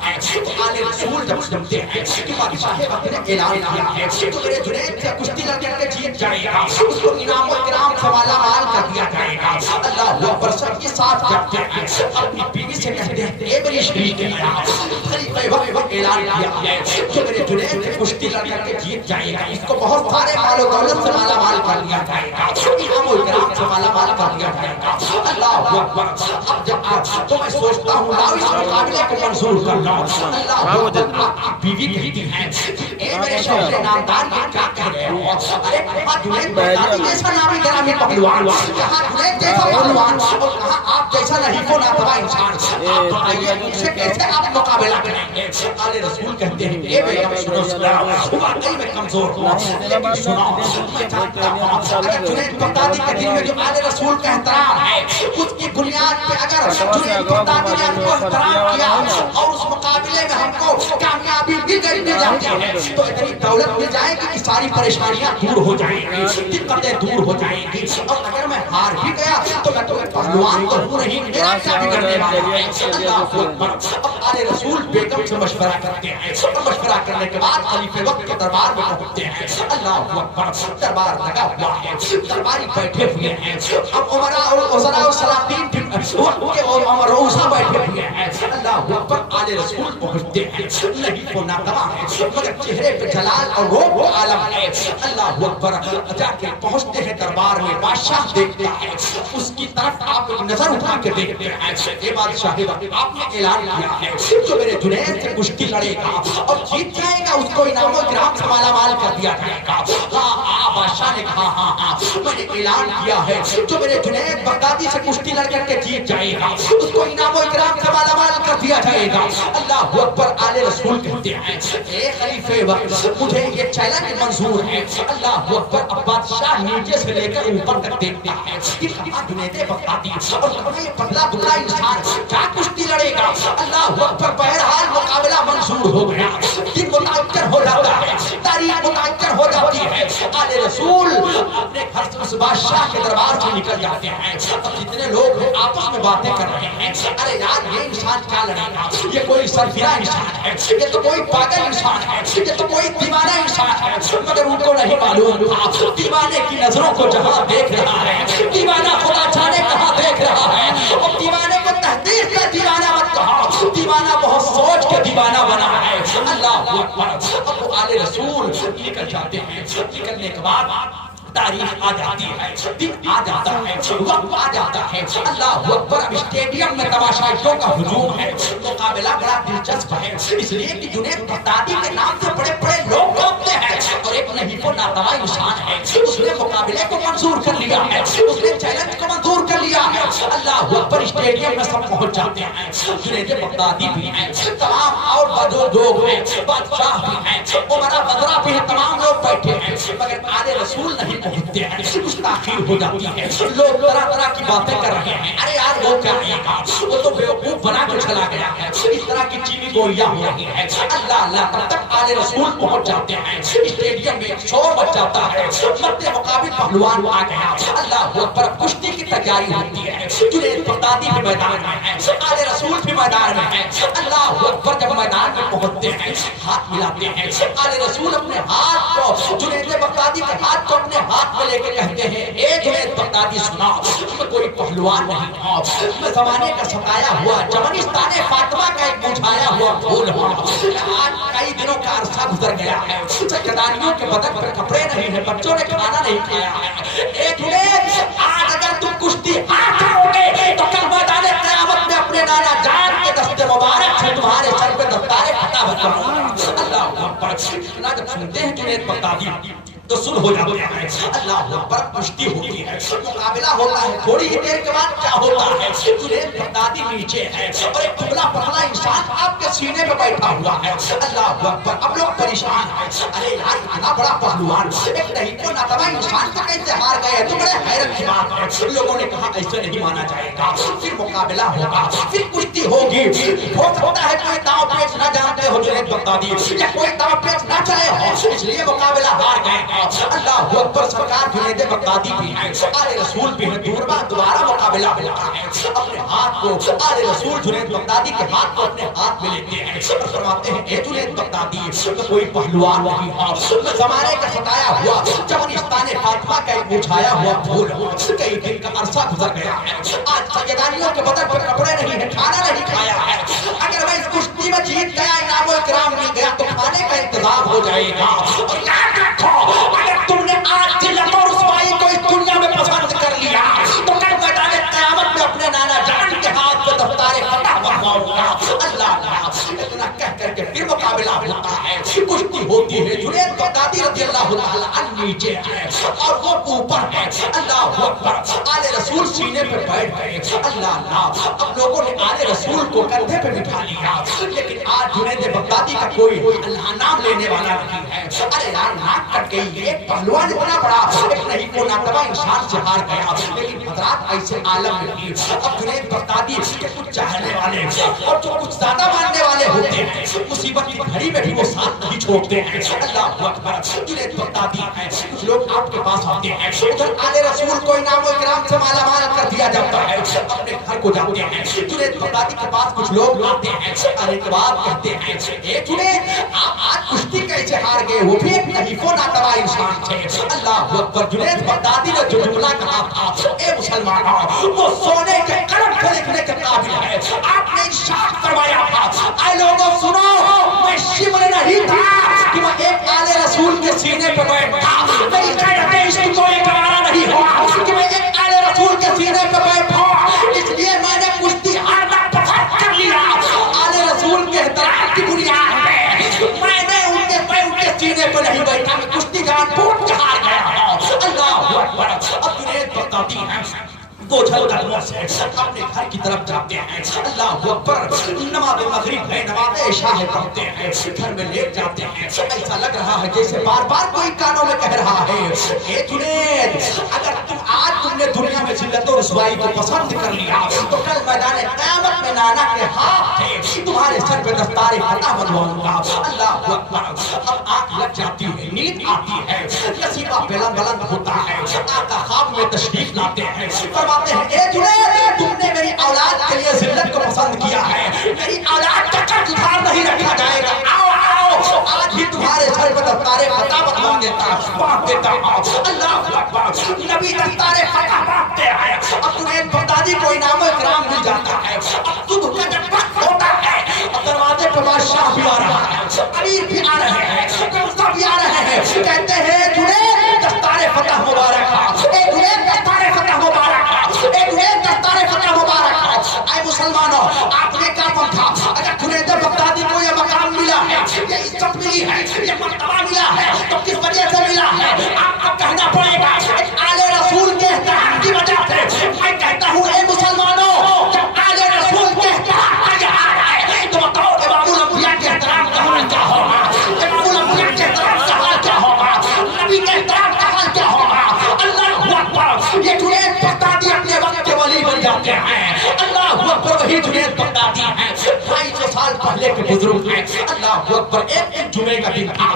آل رسول جب سنتے ہیں کہ بادشاہ وقت نے اعلان کیا ہے تو میرے جنید سے کشتی لڑ کر کے جیت جائے گا، اس کو انعام و اکرام سے مالا مال کر دیا جائے گا۔ اللہ اکبر۔ سب کے ساتھ جاتے ہیں، اپنی بیوی سے کہتے ہیں اے میری شریک خلیفہ وقت اعلان کیا ہے کہ میرے جنید سے کشتی لڑ کر کے جیت جائے گا، اس کو بہت سارے مال و دولت سے مالا مال کر دیا جائے گا، انعام و اکرام سے مالا مال کر دیا جائے گا۔ اللہ اکبر۔ اب جب دیکھا تو میں سوچتا ہوں لاؤ اس مقابلے کو منظور کر لو. اللہ اکبر. آپ کی بیوی کہتی ہے اے میرے شوہر نامدار یہ کیا کہہ رہے ہو؟ ارے کہا جنید بغدادی جیسا نامی گرامی پہلوان, کہا جنید جیسا پہلوان, اور کہا آپ جیسا نہیں کو ناتوا انسان. آپ بتائیے مجھ سے کیسے آپ مقابلہ کریں گے؟ آل رسول کہتے ہیں اے بیگم سنو سنو, واقعی میں کمزور ہوں لیکن سنو میں جانتا ہوں اگر جنید بغدادی کے دل میں جو آل رسول کا احترام ہے اس کی بنیاد پہ اگر جنید بغدادی نے ہم کو احترام کیا اور اس مقابلے میں ہم کو کامیابی مل جاتی ہے تو اتنی دولت مل جائے گی کہ ساری پریشانیاں دور ہو جائیں گی, دقتیں دور ہو جائیں گی. اور اگر میں ہار بھی گیا تو میں تمہیں پہلوان تو ہوں نہیں, میرا کیا بگڑنے والا ہے. اللہ اکبر. اب آل رسول بیگم سے مشورہ کرتے ہیں اور مشورہ کرنے کے بعد خلیفہ وقت کے دربار میں پہنچتے ہیں. اللہ اکبر. دربار لگا ہوا ہے, درباری بیٹھے ہوئے ہیں. اب عمراء اور وزراء اور سلاطین بھی عمروزہ بیٹھے ہوئے ہیں. اللہ اکبر. آل رسول پہنچتے ہیں, نہیں کو ناتوا ہے مگر چہرے پہ جلال اور روب کا عالم ہے. اللہ اکبر. جا کے پہنچتے ہیں دربار میں, بادشاہ دیکھتا ہے اس کی طرف آپ نظر اٹھا کے دیکھتے ہیں. اے بادشاہ آپ نے اعلان کیا ہے جو میرے جنید سے کشتی لڑے گا اور جیت جائے گا اس کو انعام و اکرام سے مالا مال کر دیا جائے گا. ہاں بادشاہ نے کہا ہاں میں نے اعلان کیا ہے جو میرے جنید بغدادی سے کشتی لڑ کر کے جیت جائے گا اس کو انعام و اکرام سے مالا مال کر دیا جائے گا. اللہ اکبر. آل رسول کہتے ہیں اے خلیفہ وقت مجھے یہ چیلنج منظور ہے. اللہ اکبر. اب بادشاہ نیچے سے لے کر اوپر تک دیکھتا ہے کہ کہاں جنید بغدادی اور کہاں یہ پتلا دبلا انسان کیا کشتی لڑے گا. اللہ اکبر. بہرحال مقابلہ منظور ہو گیا, دن متعطر ہو جاتا ہے, تاریخ متعطر ہو جاتی ہے. آل رسول اپنے گھر سے اس بادشاہ کے دربار سے نکل جاتے ہیں. اب جتنے لوگ آپس میں باتیں کر رہے ہیں ارے یار یہ انسان کیا لڑے گا, یہ کوئی سرفراہ انسان ہے, یہ تو کوئی پاگل انسان ہے, یہ تو کوئی دیوانہ انسان ہے. مگر ان کو نہیں معلوم تھا دیوانے کی نظروں کو جہاں دیکھ رہا ہے دیوانہ خدا جانے کہاں دیکھ رہا ہے. اور دیوانے کو تحقیق کا دیوانہ مت کہا, دیوانہ بہت سوچ کے دیوانہ بنا ہے. اللہ اکبر. اب وہ آل رسول نکل جاتے ہیں, نکلنے کے بعد تاریخ آ جاتی ہے, دن آ جاتا ہے, وقت آ جاتا ہے. اللہ اکبر. اب اسٹیڈیم میں تماشائیوں کا ہجوم ہے, مقابلہ بڑا دلچسپ ہے اس لیے کہ جنید بغدادی کے نام سے بڑے بڑے لوگ کانپتے ہیں اور ایک نہیں کو ناتوا انسان ہے, اس نے مقابلے کو منظور کر لیا ہے, اس نے چیلنج کو منظور کر لیا ہے. اللہ اکبر. اسٹیڈیم میں سب پہنچ جاتے ہیں, جنید بغدادی بھی ہیں, تمام اور جو لوگ ہیں, بادشاہ بھی ہیں, عمراء وزراء بھی ہیں, تمام لوگ بیٹھے ہیں. مگر آل رسول نہیں پہنچتے ہیں, کچھ تاخیر ہو جاتی ہے. لوگ طرح طرح کی باتیں کر رہے ہیں, ارے یار وہ کیا آئے گا, وہ تو بیوقوف بنا کے چلا گیا ہے, اس طرح کی چینی گولیاں ہو رہی ہیں. اللہ اللہ. تب تک آل رسول پہنچ جاتے ہیں, اسٹیڈیم میں ایک شور بچ جاتا ہے, مد مقابل پہلوان آ گیا. اللہ اکبر. کشتی کی تیاری ہوتی ہے, جنید بغدادی بھی میدان میں ہے, آل رسول بھی میدان میں ہے. اللہ اکبر. جب میدان میں پہنچتے ہیں ہاتھ ملاتے ہیں, آل رسول اپنے ہاتھ کو جنید بغدادی کے ہاتھ کو اپنے ہاتھ میں لے کے کہتے ہیں اے جنید بغدادی سنا, میں کوئی پہلوان نہیں ہوں, میں زمانے کا ستایا ہوا جوانستان فاطمہ کا ایک مجھایا ہوا پھول ہوں. آج کئی دنوں کا عرصہ گزر گیا ہے, سجدانیوں کے بدن پر کپڑے نہیں ہیں, بچوں نے کھانا نہیں کھایا ہے. اے جنید آج اگر تم کشتی ہاتھ کرو گے تو کل میدان قیامت میں اپنے نانا جان کے دست مبارک سے تمہارے سر پہ دفتار خطا بچاؤں گا. اللہ اکبر. جب سنتے ہیں جنید بغدادی تو سن ہو جاتے ہیں. اللہ اکبر. کشتی ہوتی ہے, مقابلہ ہوتا ہے. تھوڑی ہی دیر کے بعد کیا ہوتا ہے, جنید بغدادی نیچے ہے اور ایک دبلا پتلا انسان آپ کے سینے پہ بیٹھا ہوا ہے. اللہ اکبر. اب لوگ پریشان ہیں, ارے یار اتنا بڑا پہلوان ایک نہیں کو ناتوا انسان کو کیسے ہار گئے, تو بڑے حیرت کی بات ہے. لوگوں نے کہا ایسے نہیں مانا جائے گا, پھر مقابلہ ہوگا, پھر کشتی ہوگی. ہو سکتا ہے کوئی داؤ پیچ نہ جانتے ہو جنید بغدادی, یا کوئی داؤ پیچ نہ چلے ہو, اس لیے مقابلہ ہار گئے. اللہ اکبر. سرکار جنید بغدادی بھی ہیں, آل رسول بھی ہیں. دوبارہ مقابلہ ہوتا ہے. اپنے ہاتھ کو آل رسول جنید بغدادی کے ہاتھ کو اپنے ہاتھ میں لیتے ہیں اور فرماتے ہیں اے جنید بغدادی میں کوئی پہلوان نہیں ہوں, میں زمانے کا ستایا ہوا جوانستان فاطمہ کا ایک مجھایا ہوا پھول ہوں. کئی دن کا عرصہ گزر گیا ہے, آج سجدانیوں کے بدن پر کپڑے نہیں ہیں, کھانا نہیں کھایا ہے. اگر میں اس کشتی میں جیت گیا, انعام و اکرام مل گیا تو کھانے کا انتظام ہو جائے گا. اور یاد رکھو اگر تم نے آج ذلت اور رسوائی کو اس دنیا میں پسند کر لیا تو کل میدان قیامت میں اپنے نانا جان کے ہاتھ پہ ہوتی ہے جنید بغدادی رضی اللہ تعالیٰ عنہ نیچے ہے اور وہ اوپر ہے، اللہ اکبر، آل رسول سینے پہ بیٹھ گئے، اللہ اللہ، اب لوگوں نے آل رسول کو کندھے پہ بٹھا لیا، لیکن آج جنید بغدادی کا کوئی اللہ نام لینے والا نہیں ہے۔ ارے یار ناک کٹ گئی، ایک پہلوان اتنا بڑا ایک نہیں کو ناتبا انسان سے ہار گیا، لیکن حضرات ایسے عالم میں نہیں۔ اب جنید بغدادی کے کچھ چاہنے والے اور جو کچھ زیادہ ماننے والے ہوتے ہیں مصیبت کی گھڑی میں بھی وہ ساتھ نہیں چھوڑتے ہیں، اللہ اکبر۔ جنید بغدادی ہے، کچھ لوگ آپ کے پاس آتے ہیں، ادھر آل رسول کو انعام و اکرام سے مالا مال کر دیا جاتا ہے، اپنے گھر کو جاتے ہیں، جنید بغدادی کے پاس کچھ لوگ آتے ہیں، آنے کے بعد کہتے ہیں اے جنید آپ آج کشتی کیسے ہار گئے، وہ بھی ایک نحیف و ناتواں انسان تھے، اللہ اکبر۔ جنید بغدادی نے جو جملہ کہا تھا اے مسلمانوں وہ سونے کے قلم پہ لکھنے کے قابل ہے، آپ نے ارشاد فرمایا تھا اے لوگوں سنو میں شمر نہیں تھا کہ میں ایک آل رسول کے سینے پہ بیٹھا، میری غیرت عشق کو ایک گوارا نہیں ہوا کہ میں ایک آل رسول کے سینے پہ بیٹھا، اس لیے میں نے کشتی ہارنا پسند کر لیا، آل رسول کے احترام کی بنیاد ہے میں نے ان کے سینے پہ نہیں بیٹھا، میں کشتی جان پھوٹ کے ہار گیا ہوں، اللہ اکبر۔ اب جنید بغدادی ہیں وہ جھل قدموں سے اپنے گھر کی طرف جاتے ہیں، اللہ اکبر، نماز مغرب ہے نماز عشاء ہے پڑھتے ہیں، گھر میں لیٹ جاتے ہیں، ایسا لگ رہا ہے جیسے بار بار کوئی کانوں میں کہہ رہا ہے اے جنید اگر تم نے دنیا میں ذلت و رسوائی کو پسند کر لیا تو کل میدان قیامت میں نانا کے ہاتھ سے تمہارے سر پہ دستار فتح بنواؤں گا، اللہ اکبر۔ اب آنکھ لگ جاتی ہے، نیند آتی ہے، نصیبہ بلند ہوتا ہے، آقا خواب میں تشریف لاتے ہیں، فرماتے ہیں اے جنید تم نے میری اولاد کے لیے ذلت کو پسند کیا ہے، میری اولاد کا قرض ادھار نہیں رکھا جائے گا، آؤ آؤ آج ہی تمہارے سر پہ دستار فتح بنوا دیتا ہوں، اللہ اکبر۔ نبی دستار فتح باندھتے ہیں، اب جنید بغدادی کو انعام و اکرام مل جاتا ہے، اب صبح کا جب وقت ہوتا ہے اب دروازے پہ بادشاہ بھی آ رہا ہے، امیر بھی آ رہے ہیں، گورنر بھی آ رہے ہیں، کہتے ہیں جنید دستار فتح مبارک، اے جنید دستار فتح مبارک، اے جنید دستار فتح مبارک۔ اے مسلمانوں آپ نے کیا سمجھا اگر جنید بغدادی کو یہ مقام ملا ہے، یہ عزت ملی ہے، یہ مرتبہ ملا ہے تو کس وجہ سے ملا ہے؟ آپ کو کہنا پڑے گا ایک آل رسول کے احترام کی وجہ سے۔ میں کہتا ہوں اے مسلمانوں جب آل رسول کے احترام کا یہ حال ہے تو بتاؤ امام الانبیاء کے احترام کا حال کیا ہوگا، امام الانبیاء کے احترام کا حال کیا ہوگا، نبی کے احترام کا حال کیا ہوگا، اللہ اکبر۔ یہ جنید بغدادی اپنے وقت کے ولی بن جاتے ہیں، اللہ اکبر۔ وہی جنید بغدادی ہیں 250 سال پہلے کے بزرگ ہیں، اللہ اکبر۔ ایک جمعے کا دن تھا،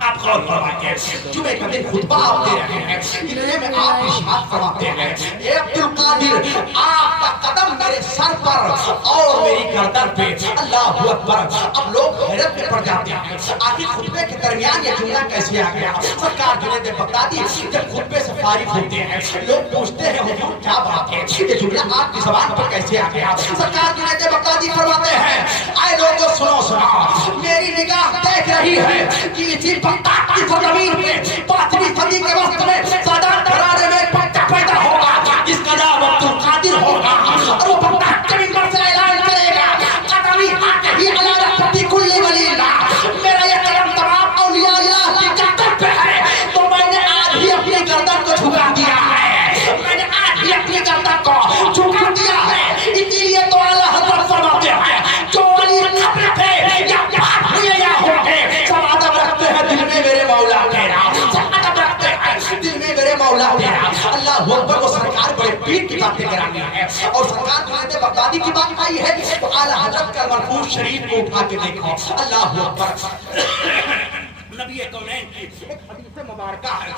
آپ غور فرمائیے، جمعے کا دن خطبہ آپ دے رہے ہیں، اتنے میں آپ ارشاد فرماتے ہیں اے عبد القادر آپ کا قدم میرے سر پر اور میری گردن پہ، اللہ اکبر۔ اب لوگ حیرت میں پڑ جاتے ہیں آخر خطبے کے درمیان یہ جملہ کیسے آ گیا؟ سرکار جنید بغدادی جب خطبے سے فارغ ہوتے ہیں لوگ پوچھتے ہیں حضور کیا بات ہے، یہ جملہ آپ کی زبان پر کیسے آ گیا؟ سرکار جنید بغدادی فرماتے ہیں اے لوگوں سنو میری نگاہ دیکھ رہی ہے کہ اسی بغداد کی سرزمین میں 5ویں صدی کے وقت میں سادات گھرانے میں ایک بچہ پیدا ہوگا جس کا نام عبد القادر ہوگا، اور وہ بغداد کے منبر سے اعلان کرے گا قدمی حاکمی علی رحمتی کل ولی اللہ، میرا یہ قدم تمام اولیاء اللہ کی گردن پہ ہے، تو میں نے آج ہی اپنی گردن کو جھکا دیا ہے، میں نے آج ہی اپنی گردن کو جھکا دیا ہے۔ اسی لیے تو اعلیٰ حضرت فرماتے ہیں جو ولی قبر تھے یا پاک ہوئے یا ہوں گے سب ادب رکھتے ہیں دل میں میرے مولا تیرا، سب ادب رکھتے ہیں دل میں میرے مولا تیرا، اللہ اکبر۔ وہ سرکار بڑے پیر کی باتیں کرانی ہے اور سرکار جنید بغدادی کی بات آئی ہے تو اعلیٰ حضرت کا مرفوع شریف کو اٹھا کے دیکھو، اللہ اکبر۔ نبی کونین کی ایک حدیث مبارکہ ہے،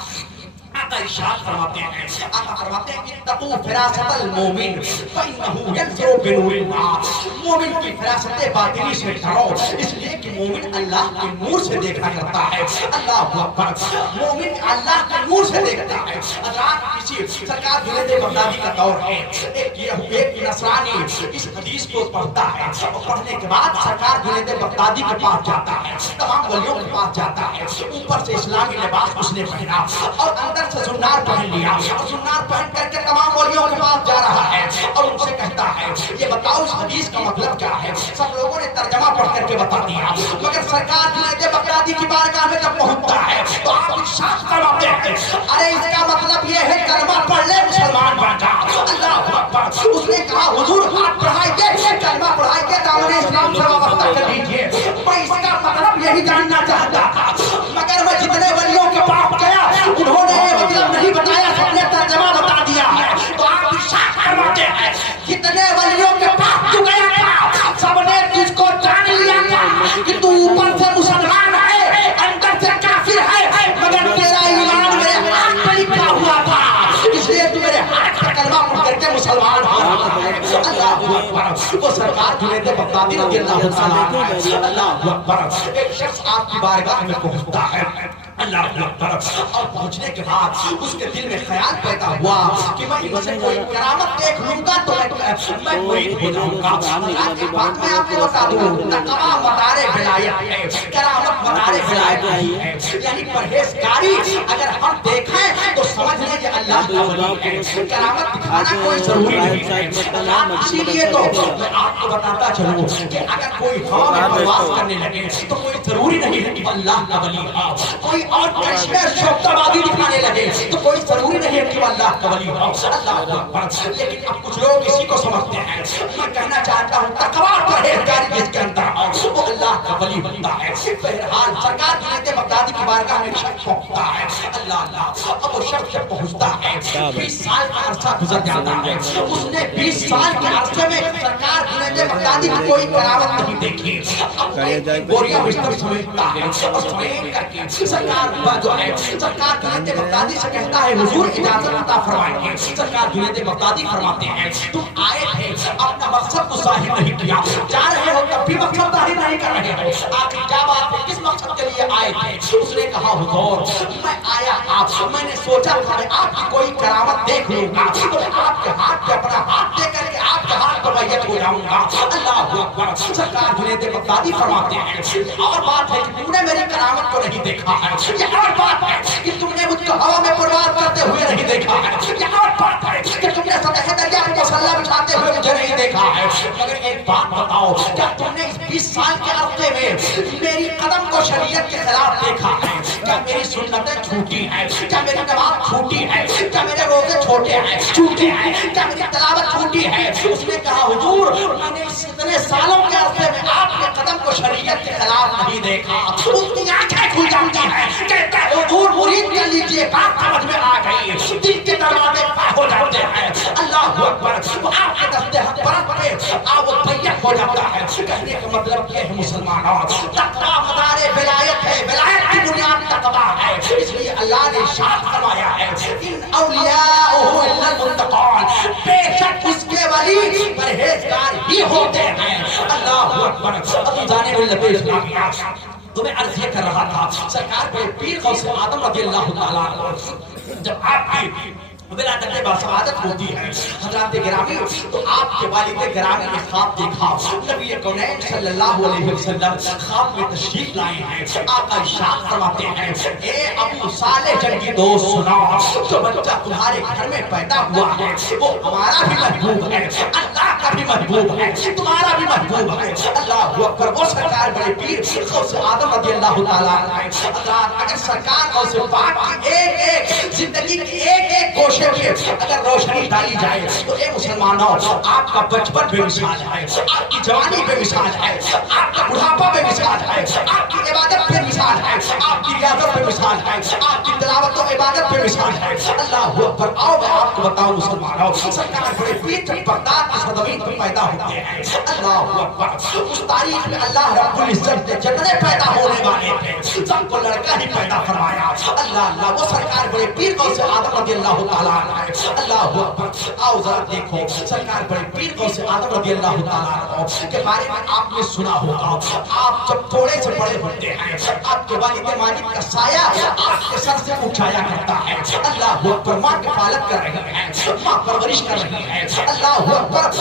آقا ارشاد فرماتے ہیں، آقا فرماتے ہیں اتقوا فراست المومن فإنه ينظر بنور الله، مومن کی فراست باطنی سے ڈرو اس لیے کہ مومن اللہ کے نور سے دیکھا کرتا ہے، اللہ اکبر۔ مومن اللہ کے نور سے دیکھتا ہے۔ حضرات کسی سرکار جنید بغدادی کا دور ہے، ایک نصرانی اس حدیث کو پڑھتا ہے اور پڑھنے کے بعد سرکار جنید بغدادی کے پاس جاتا ہے، تمام ولیوں کے پاس جاتا ہے، اوپر سے اسلام اسلامی لباس اس نے پہنا اور اندر سے زنار پہن لیا اور زنار پہن کر کے تمام ولیوں کے پاس جا رہا ہے اور ان سے کہتا ہے یہ بتاؤ اس حدیث کا مطلب کیا ہے. سب لوگوں نے ترجمہ پڑھ کر کے بتا دیا مگر سرکار جنید بغدادی کی بارگاہ میں جب پہنچتا ہے تو آپ ارشاد فرماتے ہیں ارے اس کا مطلب یہ ہے کلمہ پڑھ لے مسلمان بن جا. اللہ اکبر. اس نے کہا حضور ہاتھ بڑھائیے کلمہ پڑھائیے دامن اسلام سے وابستہ کر لیجیے. میں اس کا مطلب یہی جاننا چاہتا تھا مگر میں جتنے ولیوں کے پاس گیا انہوں نے یہ مطلب نہیں بتایا سب نے ترجمہ بتا دیا ہے. تو آپ ارشاد فرماتے ہیں جتنے ولیوں کے پاس تو گیا تھا سب نے تجھ کو جان لیا تھا کہ تو اوپر سے مسلمان ہے اندر سے کافر ہے مگر تیرا ایمان میرے ہاتھ پہ لکھا ہوا تھا اس لیے تو میرے ہاتھ کا کلمہ پڑھ کر کے مسلمان ہو رہا ہے. اللہ اکبر. وہ سرکار جنید بغدادی رضی اللہ تعالیٰ عنہ. اللہ اکبر. ایک شخص آپ کی بارگاہ میں پہنچتا ہے. اللہ اکبر. اور پہنچنے کے بعد اس کے دل میں خیال پیدا ہوا کہ میں ان سے کوئی کرامت دیکھ لوں گا تو میں مرید ہو جاؤں گا. آج بات میں آپ کو بتا دوں تقویٰ مدار ولایت ہے کرامت مدار ولایت نہیں ہے. یعنی پرہیزگاری اگر ہم دیکھیں تو سمجھ لیں کہ اللہ کا ولی ہے. کرامت دکھانا کوئی ضروری نہیں ہے. اسی لیے تو میں آپ کو بتاتا چلوں کہ اگر کوئی ہوا میں پرواز کرنے لگے تو کوئی ضروری نہیں ہے کہ اللہ کا ولی ہے. کوئی اور کشمیر شوقہ بازی دکھانے لگے تو کوئی ضروری نہیں ہے کہ وہ اللہ کا ولی ہو. اللہ اکبر. لیکن اب کچھ لوگ اسی کو سمجھتے ہیں. میں کہنا چاہتا ہوں تقویٰ پرہیزگاری جس کے اندر ہو وہ اللہ کا ولی بنتا ہے. بہرحال سرکار جنید بغدادی کی بارگاہ میں شخص پہنچتا ہے. اللہ اللہ. اب وہ شخص جب پہنچتا ہے 20 سال کا عرصہ گزر جاتا ہے. اس نے 20 سال کے عرصے میں سرکار جنید بغدادی کی کوئی کرامت نہیں دیکھی. اب بوریا بستر سمیٹتا ہے اور سمیٹ کر کے سرکار جو ہے سرکار جنید بغدادی سے کہتا ہے حضور اجازت عطا فرمائیے. سرکار جنید بغدادی فرماتے ہیں تم آئے تھے اپنا مقصد تو ظاہر نہیں کیا جا رہے ہو تب بھی مقصد ظاہر نہیں کر رہے ہو. آپ کیا بات ہے کس مقصد کے لیے آئے تھے؟ اس نے کہا حضور میں آیا میں نے سوچا تھا میں آپ کی کوئی کرامت دیکھ لوں گا تو میں آپ کے ہاتھ پہ اپنا ہاتھ دے کر کے آپ کے ہاتھ پر بیعت ہو جاؤں گا. اللہ اکبر. سرکار جنید بغدادی فرماتے ہیں اور بات ہے کہ تم نے میری کرامت کو نہیں دیکھا ہے. یہ اور بات ہے کہ تم نے مجھ کو ہوا میں پرواز کرتے ہوئے نہیں دیکھا ہے. یہ اور بات ہے کہ تم نے سطح دریا میں مسلح بچھاتے ہوئے مجھے نہیں دیکھا ہے. مگر ایک بات بتاؤ کیا تم نے اس 20 سال کے عرصے میں میری قدم کو شریعت کے خلاف دیکھا ہے؟ کیا میری سنتیں چھوٹی ہیں؟ کیا میری نماز چھوٹی ہے؟ کیا میرے روزے چھوٹے ہیں چھوٹے ہیں؟ کیا میری تلاوت چھوٹی ہے؟ اس نے کہا حضور میں نے اتنے سالوں کے عرصے میں آپ کے قدم کو شریعت کے خلاف نہیں دیکھا. اس کی آنکھیں کھل جاتی ہیں. کہتا ہے حضور مرید کر لیجیے بات سمجھ میں آ گئی. دل کے دروازے ہو جاتے ہیں. اللہ اکبر. وہ آپ کے دستے حق برت پہ آپ وہ بیعت ہو جاتا ہے. کہنے کا مطلب یہ ہے مسلمانوں تقویٰ مدار ولایت ہے. ولایت کی بنیاد تقویٰ ہے. اس لیے اللہ نے ارشاد فرمایا ہے ان اولیاءہ الا المتقون. بے شک اس کے ولی پرہیزگار ہی ہوتے ہیں. اللہ اکبر. ابھی جانے ملت اسلامیہ تو میں عرض یہ کر رہا تھا سرکار پہ پیر غوث اعظم رضی اللہ تعالیٰ عنہ جب آپ کی ولادت باسعادت ہوتی ہے حضرات گرامی تو آپ کے والد گرامی نے خواب دیکھا. نبی کونین صلی اللہ علیہ وسلم خواب میں تشریف لائے ہیں. آقا ارشاد فرماتے ہیں اے ابو صالح جنگی دوست سنا جو بچہ تمہارے گھر میں پیدا ہوا ہے وہ ہمارا بھی محبوب ہے اللہ کا بھی محبوب ہے تمہارا بھی محبوب ہے. اللہ اکبر. وہ سرکار بڑے پیر غوث اعظم رضی اللہ تعالیٰ عنہ اگر سرکار غوث پاک کی ایک ایک زندگی کی ایک ایک کوشش اگر روشنی ڈالی جائے تو اے مسلمانوں آپ کا بچپن بے مثال ہے آپ کی جوانی بے مثال ہے آپ کا بڑھاپا بے مثال ہے آپ کی عبادت بے مثال ہے آپ کی ریاضت بے مثال ہے آپ کی تلاوت و عبادت بے مثال ہے. اللہ اکبر. آؤ میں آپ کو بتاؤں مسلمانوں سرکار بڑے پیر جب بغداد کی سرزمین پر پیدا ہوتے ہیں اللہ اکبر اس تاریخ میں اللہ رب العزت نے جتنے پیدا ہونے والے تھے سب کو لڑکا ہی پیدا فرمایا. اللہ اللہ. وہ سرکار بڑے پیر غوث اعظم رضی اللہ تعالیٰ اللہ اکبر. آؤ ذرا دیکھو سرکار بڑے پیر غوث اعظم رضی اللہ تعالیٰ عنہ کے بارے میں آپ نے سنا ہوگا. آپ جب تھوڑے سے بڑے ہوتے ہیں آپ کے والد ماجد کا سایہ آپ کے سر سے اٹھایا کرتا ہے. اللہ اکبر. ماں کی پالت کر رہی ہے ماں پرورش کر رہی ہے. اللہ اکبر.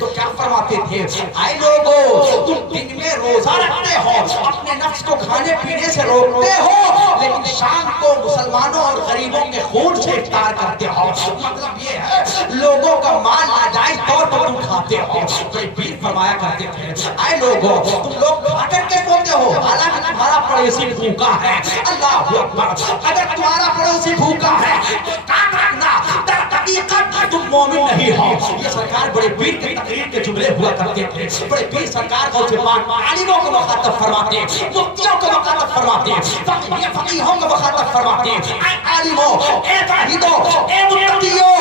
تو کیا فرماتے تھے؟ اے لوگو تم دن میں روزہ رکھتے ہو، اپنے نفس کو کھانے پینے سے روکتے ہو، لیکن شام کو مسلمانوں اور غریبوں کے خون سے افطار کرتے ہو۔ مطلب یہ ہے لوگوں کا مال ناجائز طور پر تم کھاتے ہو۔ کوئی پیر فرمایا کرتے تھے اے لوگو تم لوگ کھا کر کے سوتے ہو حالانکہ تمہارا پڑوسی بھوکا ہے۔ اللہ اکبر، اگر تمہارا پڑوسی بھوکا ہے تو کام رکھنا در حقیقت تم مومن نہیں ہو۔ یہ سرکار بڑے پیر کے تقریر کے جملے ہوا کرتے تھے۔ بڑے پیر سرکار کو سے پاک عالموں کو مخاطب فرماتے، مفتیوں کو مخاطب فرماتے، فقیہوں کو مخاطب فرماتے، اے عالموں، اے زاہدوں، اے متقیوں،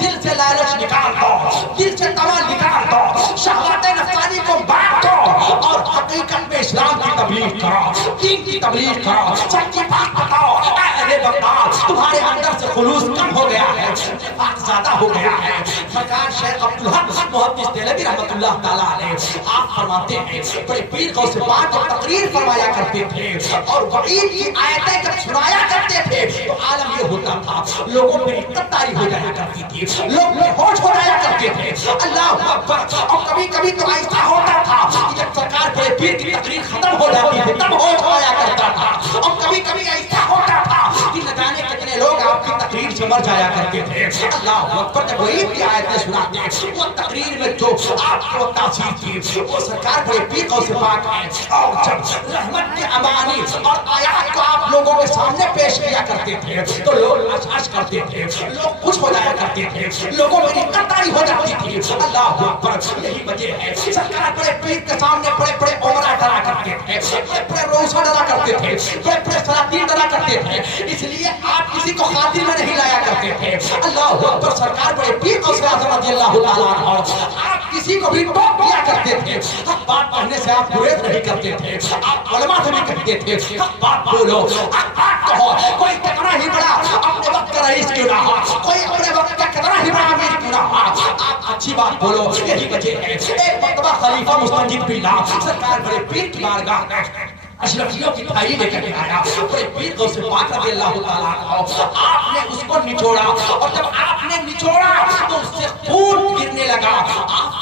دل سے لالچ نکال دو، دل سے طمع نکال دو، شہوات نفسانی کو باندھ دو اور حقیقت میں اسلام کی تبلیغ کرو، دین کی تبلیغ کرو، سچی بات بتاؤ۔ اے اہل بغداد، تمہارے اندر سے خلوص کم ہو گیا ہے، نفاق زیادہ ہو گیا ہے۔ سرکار شیخ عبدالحق محدث دہلوی رحمۃ اللہ تعالیٰ علیہ آپ فرماتے ہیں بڑے پیر غوث پاک جب تقریر فرمایا کرتے تھے اور وعید کی آیتیں جب سنایا کرتے تھے تو عالم یہ ہوتا تھا لوگوں میں رقت طاری ہو جایا کرتی تھی، لوگ بے ہوش ہو جایا کرتے تھے۔ اللہ اکبر، اور کبھی کبھی تو ایسا ہوتا تھا کہ جب سرکار بڑے پیر کی تقریر ختم ہو جاتی تھی تب ہوش آیا کرتا تھا، اور کبھی کبھی ایسا ہوتا تھا کہ نہ جانے کتنے لوگ آپ کی تقریر سے مر جایا کرتے تھے۔ اللہ اکبر، جب وعید کی آیتیں سناتے وہ تقریر میں جو آپ کو تاثیر تھی وہ سرکار بڑے پیر غوث پاک ہے، اور جب رحمت کے امانی اور آیات کو آپ لوگوں کے سامنے پیش کیا کرتے تھے تو لوگ اشعش کرتے تھے، لوگ خوش ہو جایا کرتے تھے، لوگوں میں رقت طاری ہو جاتی تھی۔ اللہ اکبر، یہی وجہ ہے سرکار بڑے پیر کے سامنے بڑے بڑے عمرہ ڈرا کرتے تھے، بڑے بڑے روزہ ڈرا کرتے تھے، بڑے بڑے سلاطین ڈرا کرتے تھے، اس لیے آپ کسی کو خاطر میں نہیں لایا کرتے تھے۔ اللہ اکبر، سرکار بڑے پیر غوث اعظم رضی اللہ تعالیٰ عنہ آپ کسی کو بھی ٹوک دیا کرتے تھے، حق بات کہنے سے آپ گریز نہیں کرتے تھے، آپ علماء سے بھی کہتے تھے حق بات بولو، حق بات کہو، کوئی کتنا ہی بڑا اپنے وقت کا رئیس کیوں نہ ہو، کوئی اپنے وقت کا کتنا ہی بڑا امیر کیوں نہ ہو، آپ اچھی بات بولو۔ یہی وجہ ہے ایک مرتبہ خلیفہ مستنجد باللہ سرکار بڑے پیر کی بارگاہ میں اشرفیوں کی تھائی لے کر آیا، بڑے پیر غوث پاک رضی اللہ تعالیٰ عنہ آپ نے اس کو نچوڑا، اور جب آپ نے نچوڑا تو اس سے خون گرنے لگا۔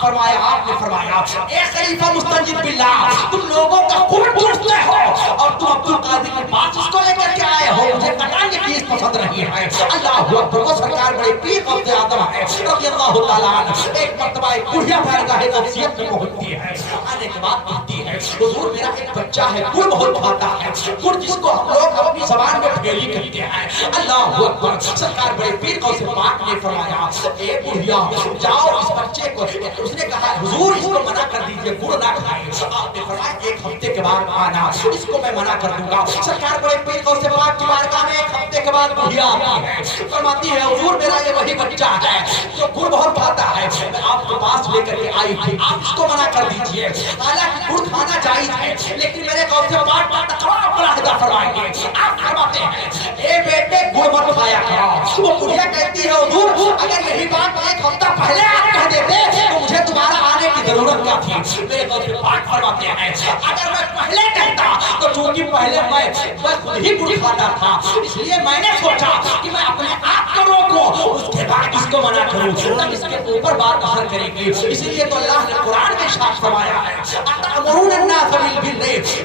آپ نے فرمایا اے خلیفہ مستنجد باللہ، تم لوگوں کا خون چوستے ہو اور تم عبد القادر کے پاس اس کو لے کر کے آئے ہو، مجھے پتہ یہ چیز پسند نہیں ہے۔ اللہ اکبر، وہ سرکار بڑے پیر غوث اعظم ہے رضی اللہ تعالیٰ عنہ۔ ایک مرتبہ ایک بڑھیا بارگاہ غوثیت میں پہنچتی ہے، آنے کے بعد کہتی ہے حضور میرا ایک بچہ ہے گڑ بہت کھاتا ہے، گڑ جس کو ہم لوگ اپنی زبان میں پھیلی کہتے ہیں۔ اللہ اکبر، سرکار بڑے پیر غوث پاک نے فرمایا اے بڑھیا جاؤ اس بچے کو، اس نے کہا حضور اس کو منع کر دیجئے گڑ نہ کھائے۔ آپ نے فرمایا ایک ہفتے کے بعد آنا، اس کو میں منع کر دوں گا۔ سرکار بڑے پیر غوث پاک کی بارگاہ میں ایک ہفتے کے بعد بڑھیا آتی ہے، فرماتی ہے حضور میرا یہ وہی بچہ ہے جو گڑ بہت کھاتا ہے، میں آپ کے پاس لے کر کے آئی تھی، آپ اس کو منع کر دیجئے۔ حالانکہ گڑ کھانا جائز ہے لیکن میرے غوث پاک کا تقویٰ ملاحظہ فرمائیے۔ آپ فرماتے ہیں اے بیٹے گڑ مت کھایا کرو۔ وہ بڑھیا کہتی ہے حضور اگر یہی بات ایک ہفتہ پہلے آپ کہہ دیتے تو مجھے تمہارا آنے کی ضرورت کیا تھی۔ میرے غوث پاک فرماتے ہیں اگر میں پہلے کہتا تو چونکہ پہلے میں خود ہی گڑ کھاتا تھا، اس لیے میں نے سوچا کہ میں اپنے آپ کو روکوں، اس کے بعد اس کو منع کروں، تب اس کے اوپر بات اثر کرے گی۔ اس لیے تو اللہ نے قرآن میں ارشاد فرمایا ہے اتأمرون الناس بالبر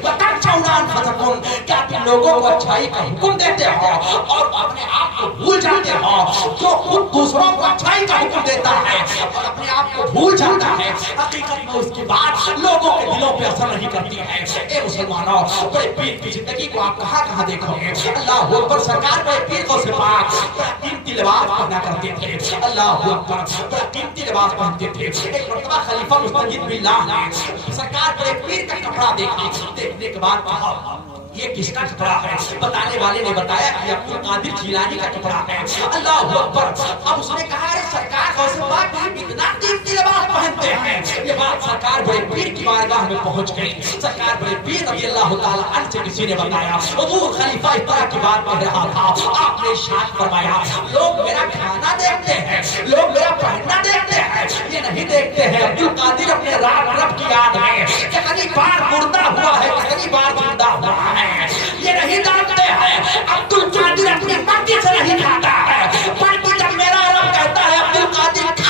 وتنسون انفسکم، کیا تم لوگوں کو اچھائی کا حکم دیتے ہو اور اپنے آپ کو بھول جاتے ہو؟ جو خود دوسروں کو اچھائی کا حکم دیتا ہے اور اپنے آپ کو بھول جاتا ہے، حقیقت میں اس کی بات لوگوں کے دلوں پہ اثر نہیں کرتی ہے۔ اے مسلمانوں، بڑے پیر کی زندگی کو آپ کہاں کہاں دیکھو گے۔ اللہ اکبر، سرکار بڑے پیر غوث پاک بڑا قیمتی لباس پہنا کرتے تھے۔ اللہ اکبر، بڑا قیمتی لباس پہنتے تھے۔ ایک مرتبہ خلیفہ مستنجد باللہ نے سرکار بڑے پیر کا کپڑا دیکھا، دیکھنے کے بعد کہا یہ کس کا کپڑا ہے؟ بتانے والے نے بتایا کہ عبد القادر جیلانی کا کپڑا ہے۔ اللہ اکبر، اب اس نے کہا ہے سرکار غوث پاک اتنا قیمتی لباس پہنتے ہیں۔ یہ بات سرکار بڑے پیر کی بارگاہ میں پہنچ گئی۔ سرکار بڑے پیر رضی اللہ تعالیٰ عنہ سے کسی نے بتایا حضور خلیفہ اس طرح کی بات کہہ رہا تھا۔ آپ نے ارشاد فرمایا لوگ میرا کھانا دیکھتے ہیں، لوگ میرا پہننا دیکھتے ہیں، یہ نہیں دیکھتے ہیں عبد القادر اپنے رب کی یاد میں کتنی بار مردہ ہوا ہے، کتنی بار زندہ ہوا ہے، یہ نہیں جانتے ہیں عبد القادر اپنی مرضی سے نہیں کھاتا ہے، بلکہ جب میرا رب کہتا ہے عبد القادر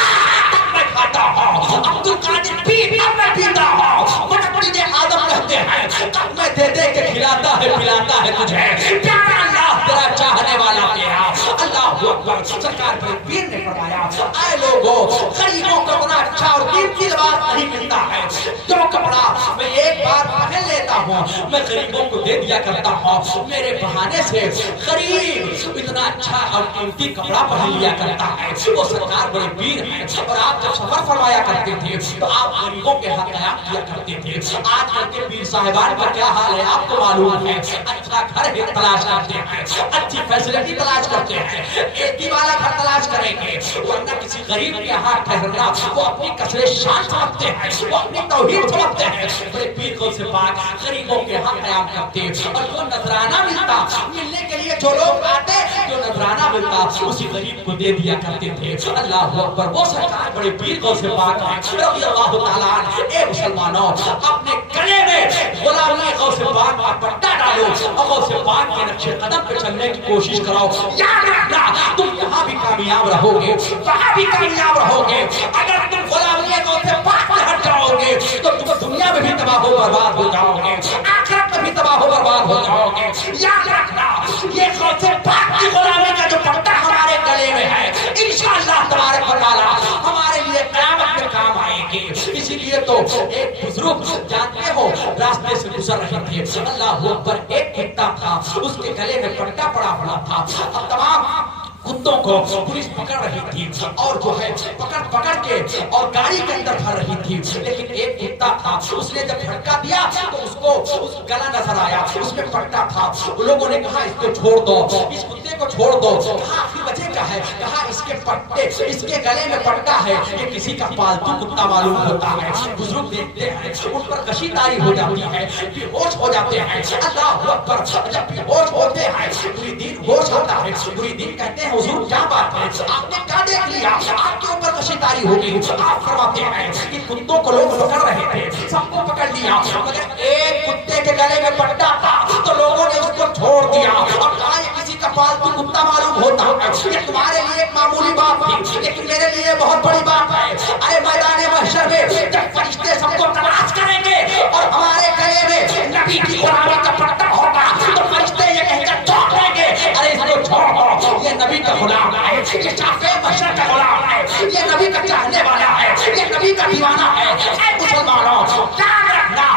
دلاتا ہے تجھے پیارا اللہ تیرا چاہنے والا تیرا اللہ اکبر سرکار کے پیر نے فرمایا اے لوگوں غریبوں کو اتنا اچھا اور قیمتی لباس نہیں ملتا ہے جو کپڑا میں ایک بار پہن لیتا ہوں میں غریبوں کو دے دیا کرتا ہوں میرے بہانے سے غریب اتنا اچھا اور قیمتی کپڑا پہن لیا کرتا ہے وہ سرکار بڑے پیر ہیں اور آپ جب سفر فرمایا کرتے تھے تو آپ غریبوں کے حق قیام کیا کرتے تھے آج کل کے پیر صاحبان کا کیا حال ہے آپ کو معلوم ہے اچھا گھر ہی تلاش کرتے ہیں اچھی فیسلٹی تلاش کرتے ہیں اے سی والا گھر تلاش کریں گے ورنہ کسی غریب کے ہاتھ ٹھہرنا وہ اپنی کثرے شان سمجھتے ہیں وہ اپنی توحید سمجھتے ہیں بڑے پیر کو سے پاک غریبوں کے حق قیام کرتے اور جو نذرانہ ملتا ملنے کے لیے جو لوگ آتے جو نذرانہ ملتا اسی غریب کو دے دیا کرتے تھے اللہ اکبر وہ سرکار بڑے پیر کو سے پاک ہیں رضی اللہ تعالیٰ عنہ اے مسلمانوں اپنے گلے میں غلامی غوث پاک کا پٹا ڈالو اور غوث پاک کے نقش قدم پہ چلنے کی کوشش کرو یاد رکھنا تم یہاں بھی کامیاب رہو گے وہاں بھی کامیاب رہو گے اگر تم غلامی غوث پاک سے ہٹ جاؤ گے تو تم دنیا میں بھی تباہ و برباد ہو جاؤ گے آخرت میں بھی تباہ و برباد ہو جاؤ گے یاد رکھنا یہ غوث پاک کی غلامی کا جو پٹا ہمارے گلے میں ہے انشاءاللہ تبارک و تعالی ہمارے لیے قیامت میں کام آئے گے اسی لیے تو ایک بزرگ جانتے ہو راستے سے گزر رہے تھے اللہ اکبر ایک کتا تھا اس کے گلے میں پٹا پڑا ہوا تھا اب تمام کتوں کو پولیس پکڑ رہی تھی اور جو ہے پکڑ کے اور گاڑی کے اندر بھر رہی تھی لیکن ایک کتا تھا اس نے جب جھٹکا دیا تو اس کو اس گلا نظر آیا اس میں پٹا تھا لوگوں نے کہا اس کو چھوڑ دو اس کتے کو چھوڑ دو کہا آخری وجہ کیا ہے کہا اس کے پٹے اس کے گلے میں پٹا ہے یہ کسی کا پالتو کتا معلوم ہوتا ہے بزرگ دیکھتے ہیں ان پر کشی تاری ہو جاتی ہے بے ہوش ہو جاتے ہیں اللہ اکبر جب بے ہوش ہوتے ہیں پوری دن ہوش آتا ہے پوری دن کہتے ہیں حضور کیا بات ہے آپ نے کیا دیکھ لیا آپ کے اوپر کشی تاری ہو گئی آپ فرماتے ہیں کہ کتوں کو لوگ پکڑ رہے تھے سب کو پکڑ لیا مگر ایک کتے کے گلے میں پٹا تھا تو لوگوں نے اس کو چھوڑ دیا اور کہا یہ کسی کا پالتو کتا معلوم ہوتا ہے یہ تمہارے لیے ایک معمولی بات تھی لیکن میرے لیے بہت بڑی بات ہے ارے میدان محشر میں جب فرشتے سب کو تلاش کریں گے اور ہمارے گلے میں نبی کی غلامی کا پٹا ہوگا تو فرشتے یہ کہہ کر چھوڑ دیں گے ارے اس کو چھوڑو یہ نبی کا غلام ہے یہ شافع محشر کا غلام ہے یہ نبی کا چاہنے والا ہے یہ نبی کا دیوانہ ہے اے مسلمانوں یاد رکھنا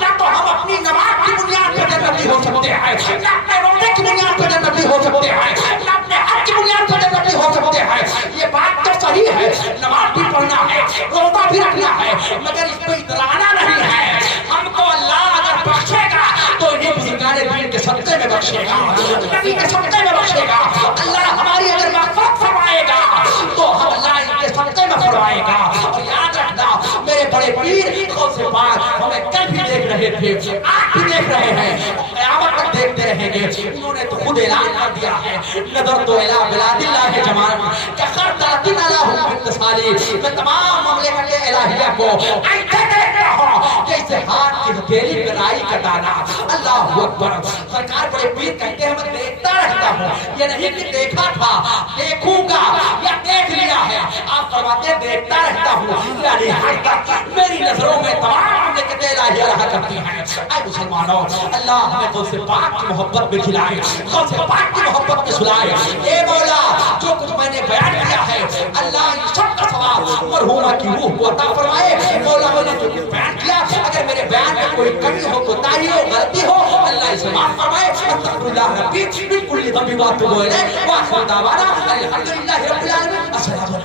نہ تو ہم اپنی نماز کی بنیاد پر جنتی ہو سکتے ہیں نہ اپنے روزے کی بنیاد پر جنتی ہو سکتے ہیں نہ اپنے حج کی بنیاد پر جنتی ہو سکتے ہیں یہ بات تو صحیح ہے نماز بھی پڑھنا ہے روزہ بھی رکھنا ہے مگر اس پہ اترانا نہیں ہے ہم کو اللہ اگر بخشے گا تو انہیں بزرگان دین کے صدقے میں بخشے گا نبی کے صدقے میں بخشے گا اللہ ہماری اگر مغفرت فرمائے گا تو ہم اللہ ان کے صدقے میں فرمائے گا اور یاد رکھنا میرے بڑے پیر غوث پاک ہمیں کل بھی دیکھ رہے تھے آج بھی دیکھ رہے ہیں قیامت تک دیکھتے رہیں گے انہوں نے تو خود اعلان کر دیا ہے نظر تو الہ بلاد اللہ جمال کہ خرطاتن اللہ اتصالی میں تمام مملکت الہیہ کو ایسے دیکھ رہا ہوں جیسے ہاتھ کی ہتھیلی پہ رائی کا دانا اللہ اکبر سرکار بڑے پیر کہتے ہیں میں دیکھتا رہتا ہوں یہ نہیں کہ دیکھا تھا دیکھوں گا یا دیکھ لیا ہے آپ فرماتے ہیں دیکھتا رہتا ہوں یعنی حد تک میری نظروں میں تمام مملکت الہیہ رہا کرتی ہیں اے مسلمانوں اللہ ہمیں غوث پاک کی محبت میں کھلائے غوث پاک کی محبت میں سلائے اے مولا جو کچھ میں نے بیان کیا ہے اللہ ان سب کا ثواب مرحومہ کی روح کو عطا فرمائے مولا میں نے جو کچھ بیان کیا اگر میرے بیان میں کوئی کمی ہو کوتاہی ہو غلطی ہو اللہ اسے معاف فرمائے استغفر اللہ ربی من کل ذنب واتوب الیہ واخر دعوانا الحمدللہ رب العالمین السلام علیکم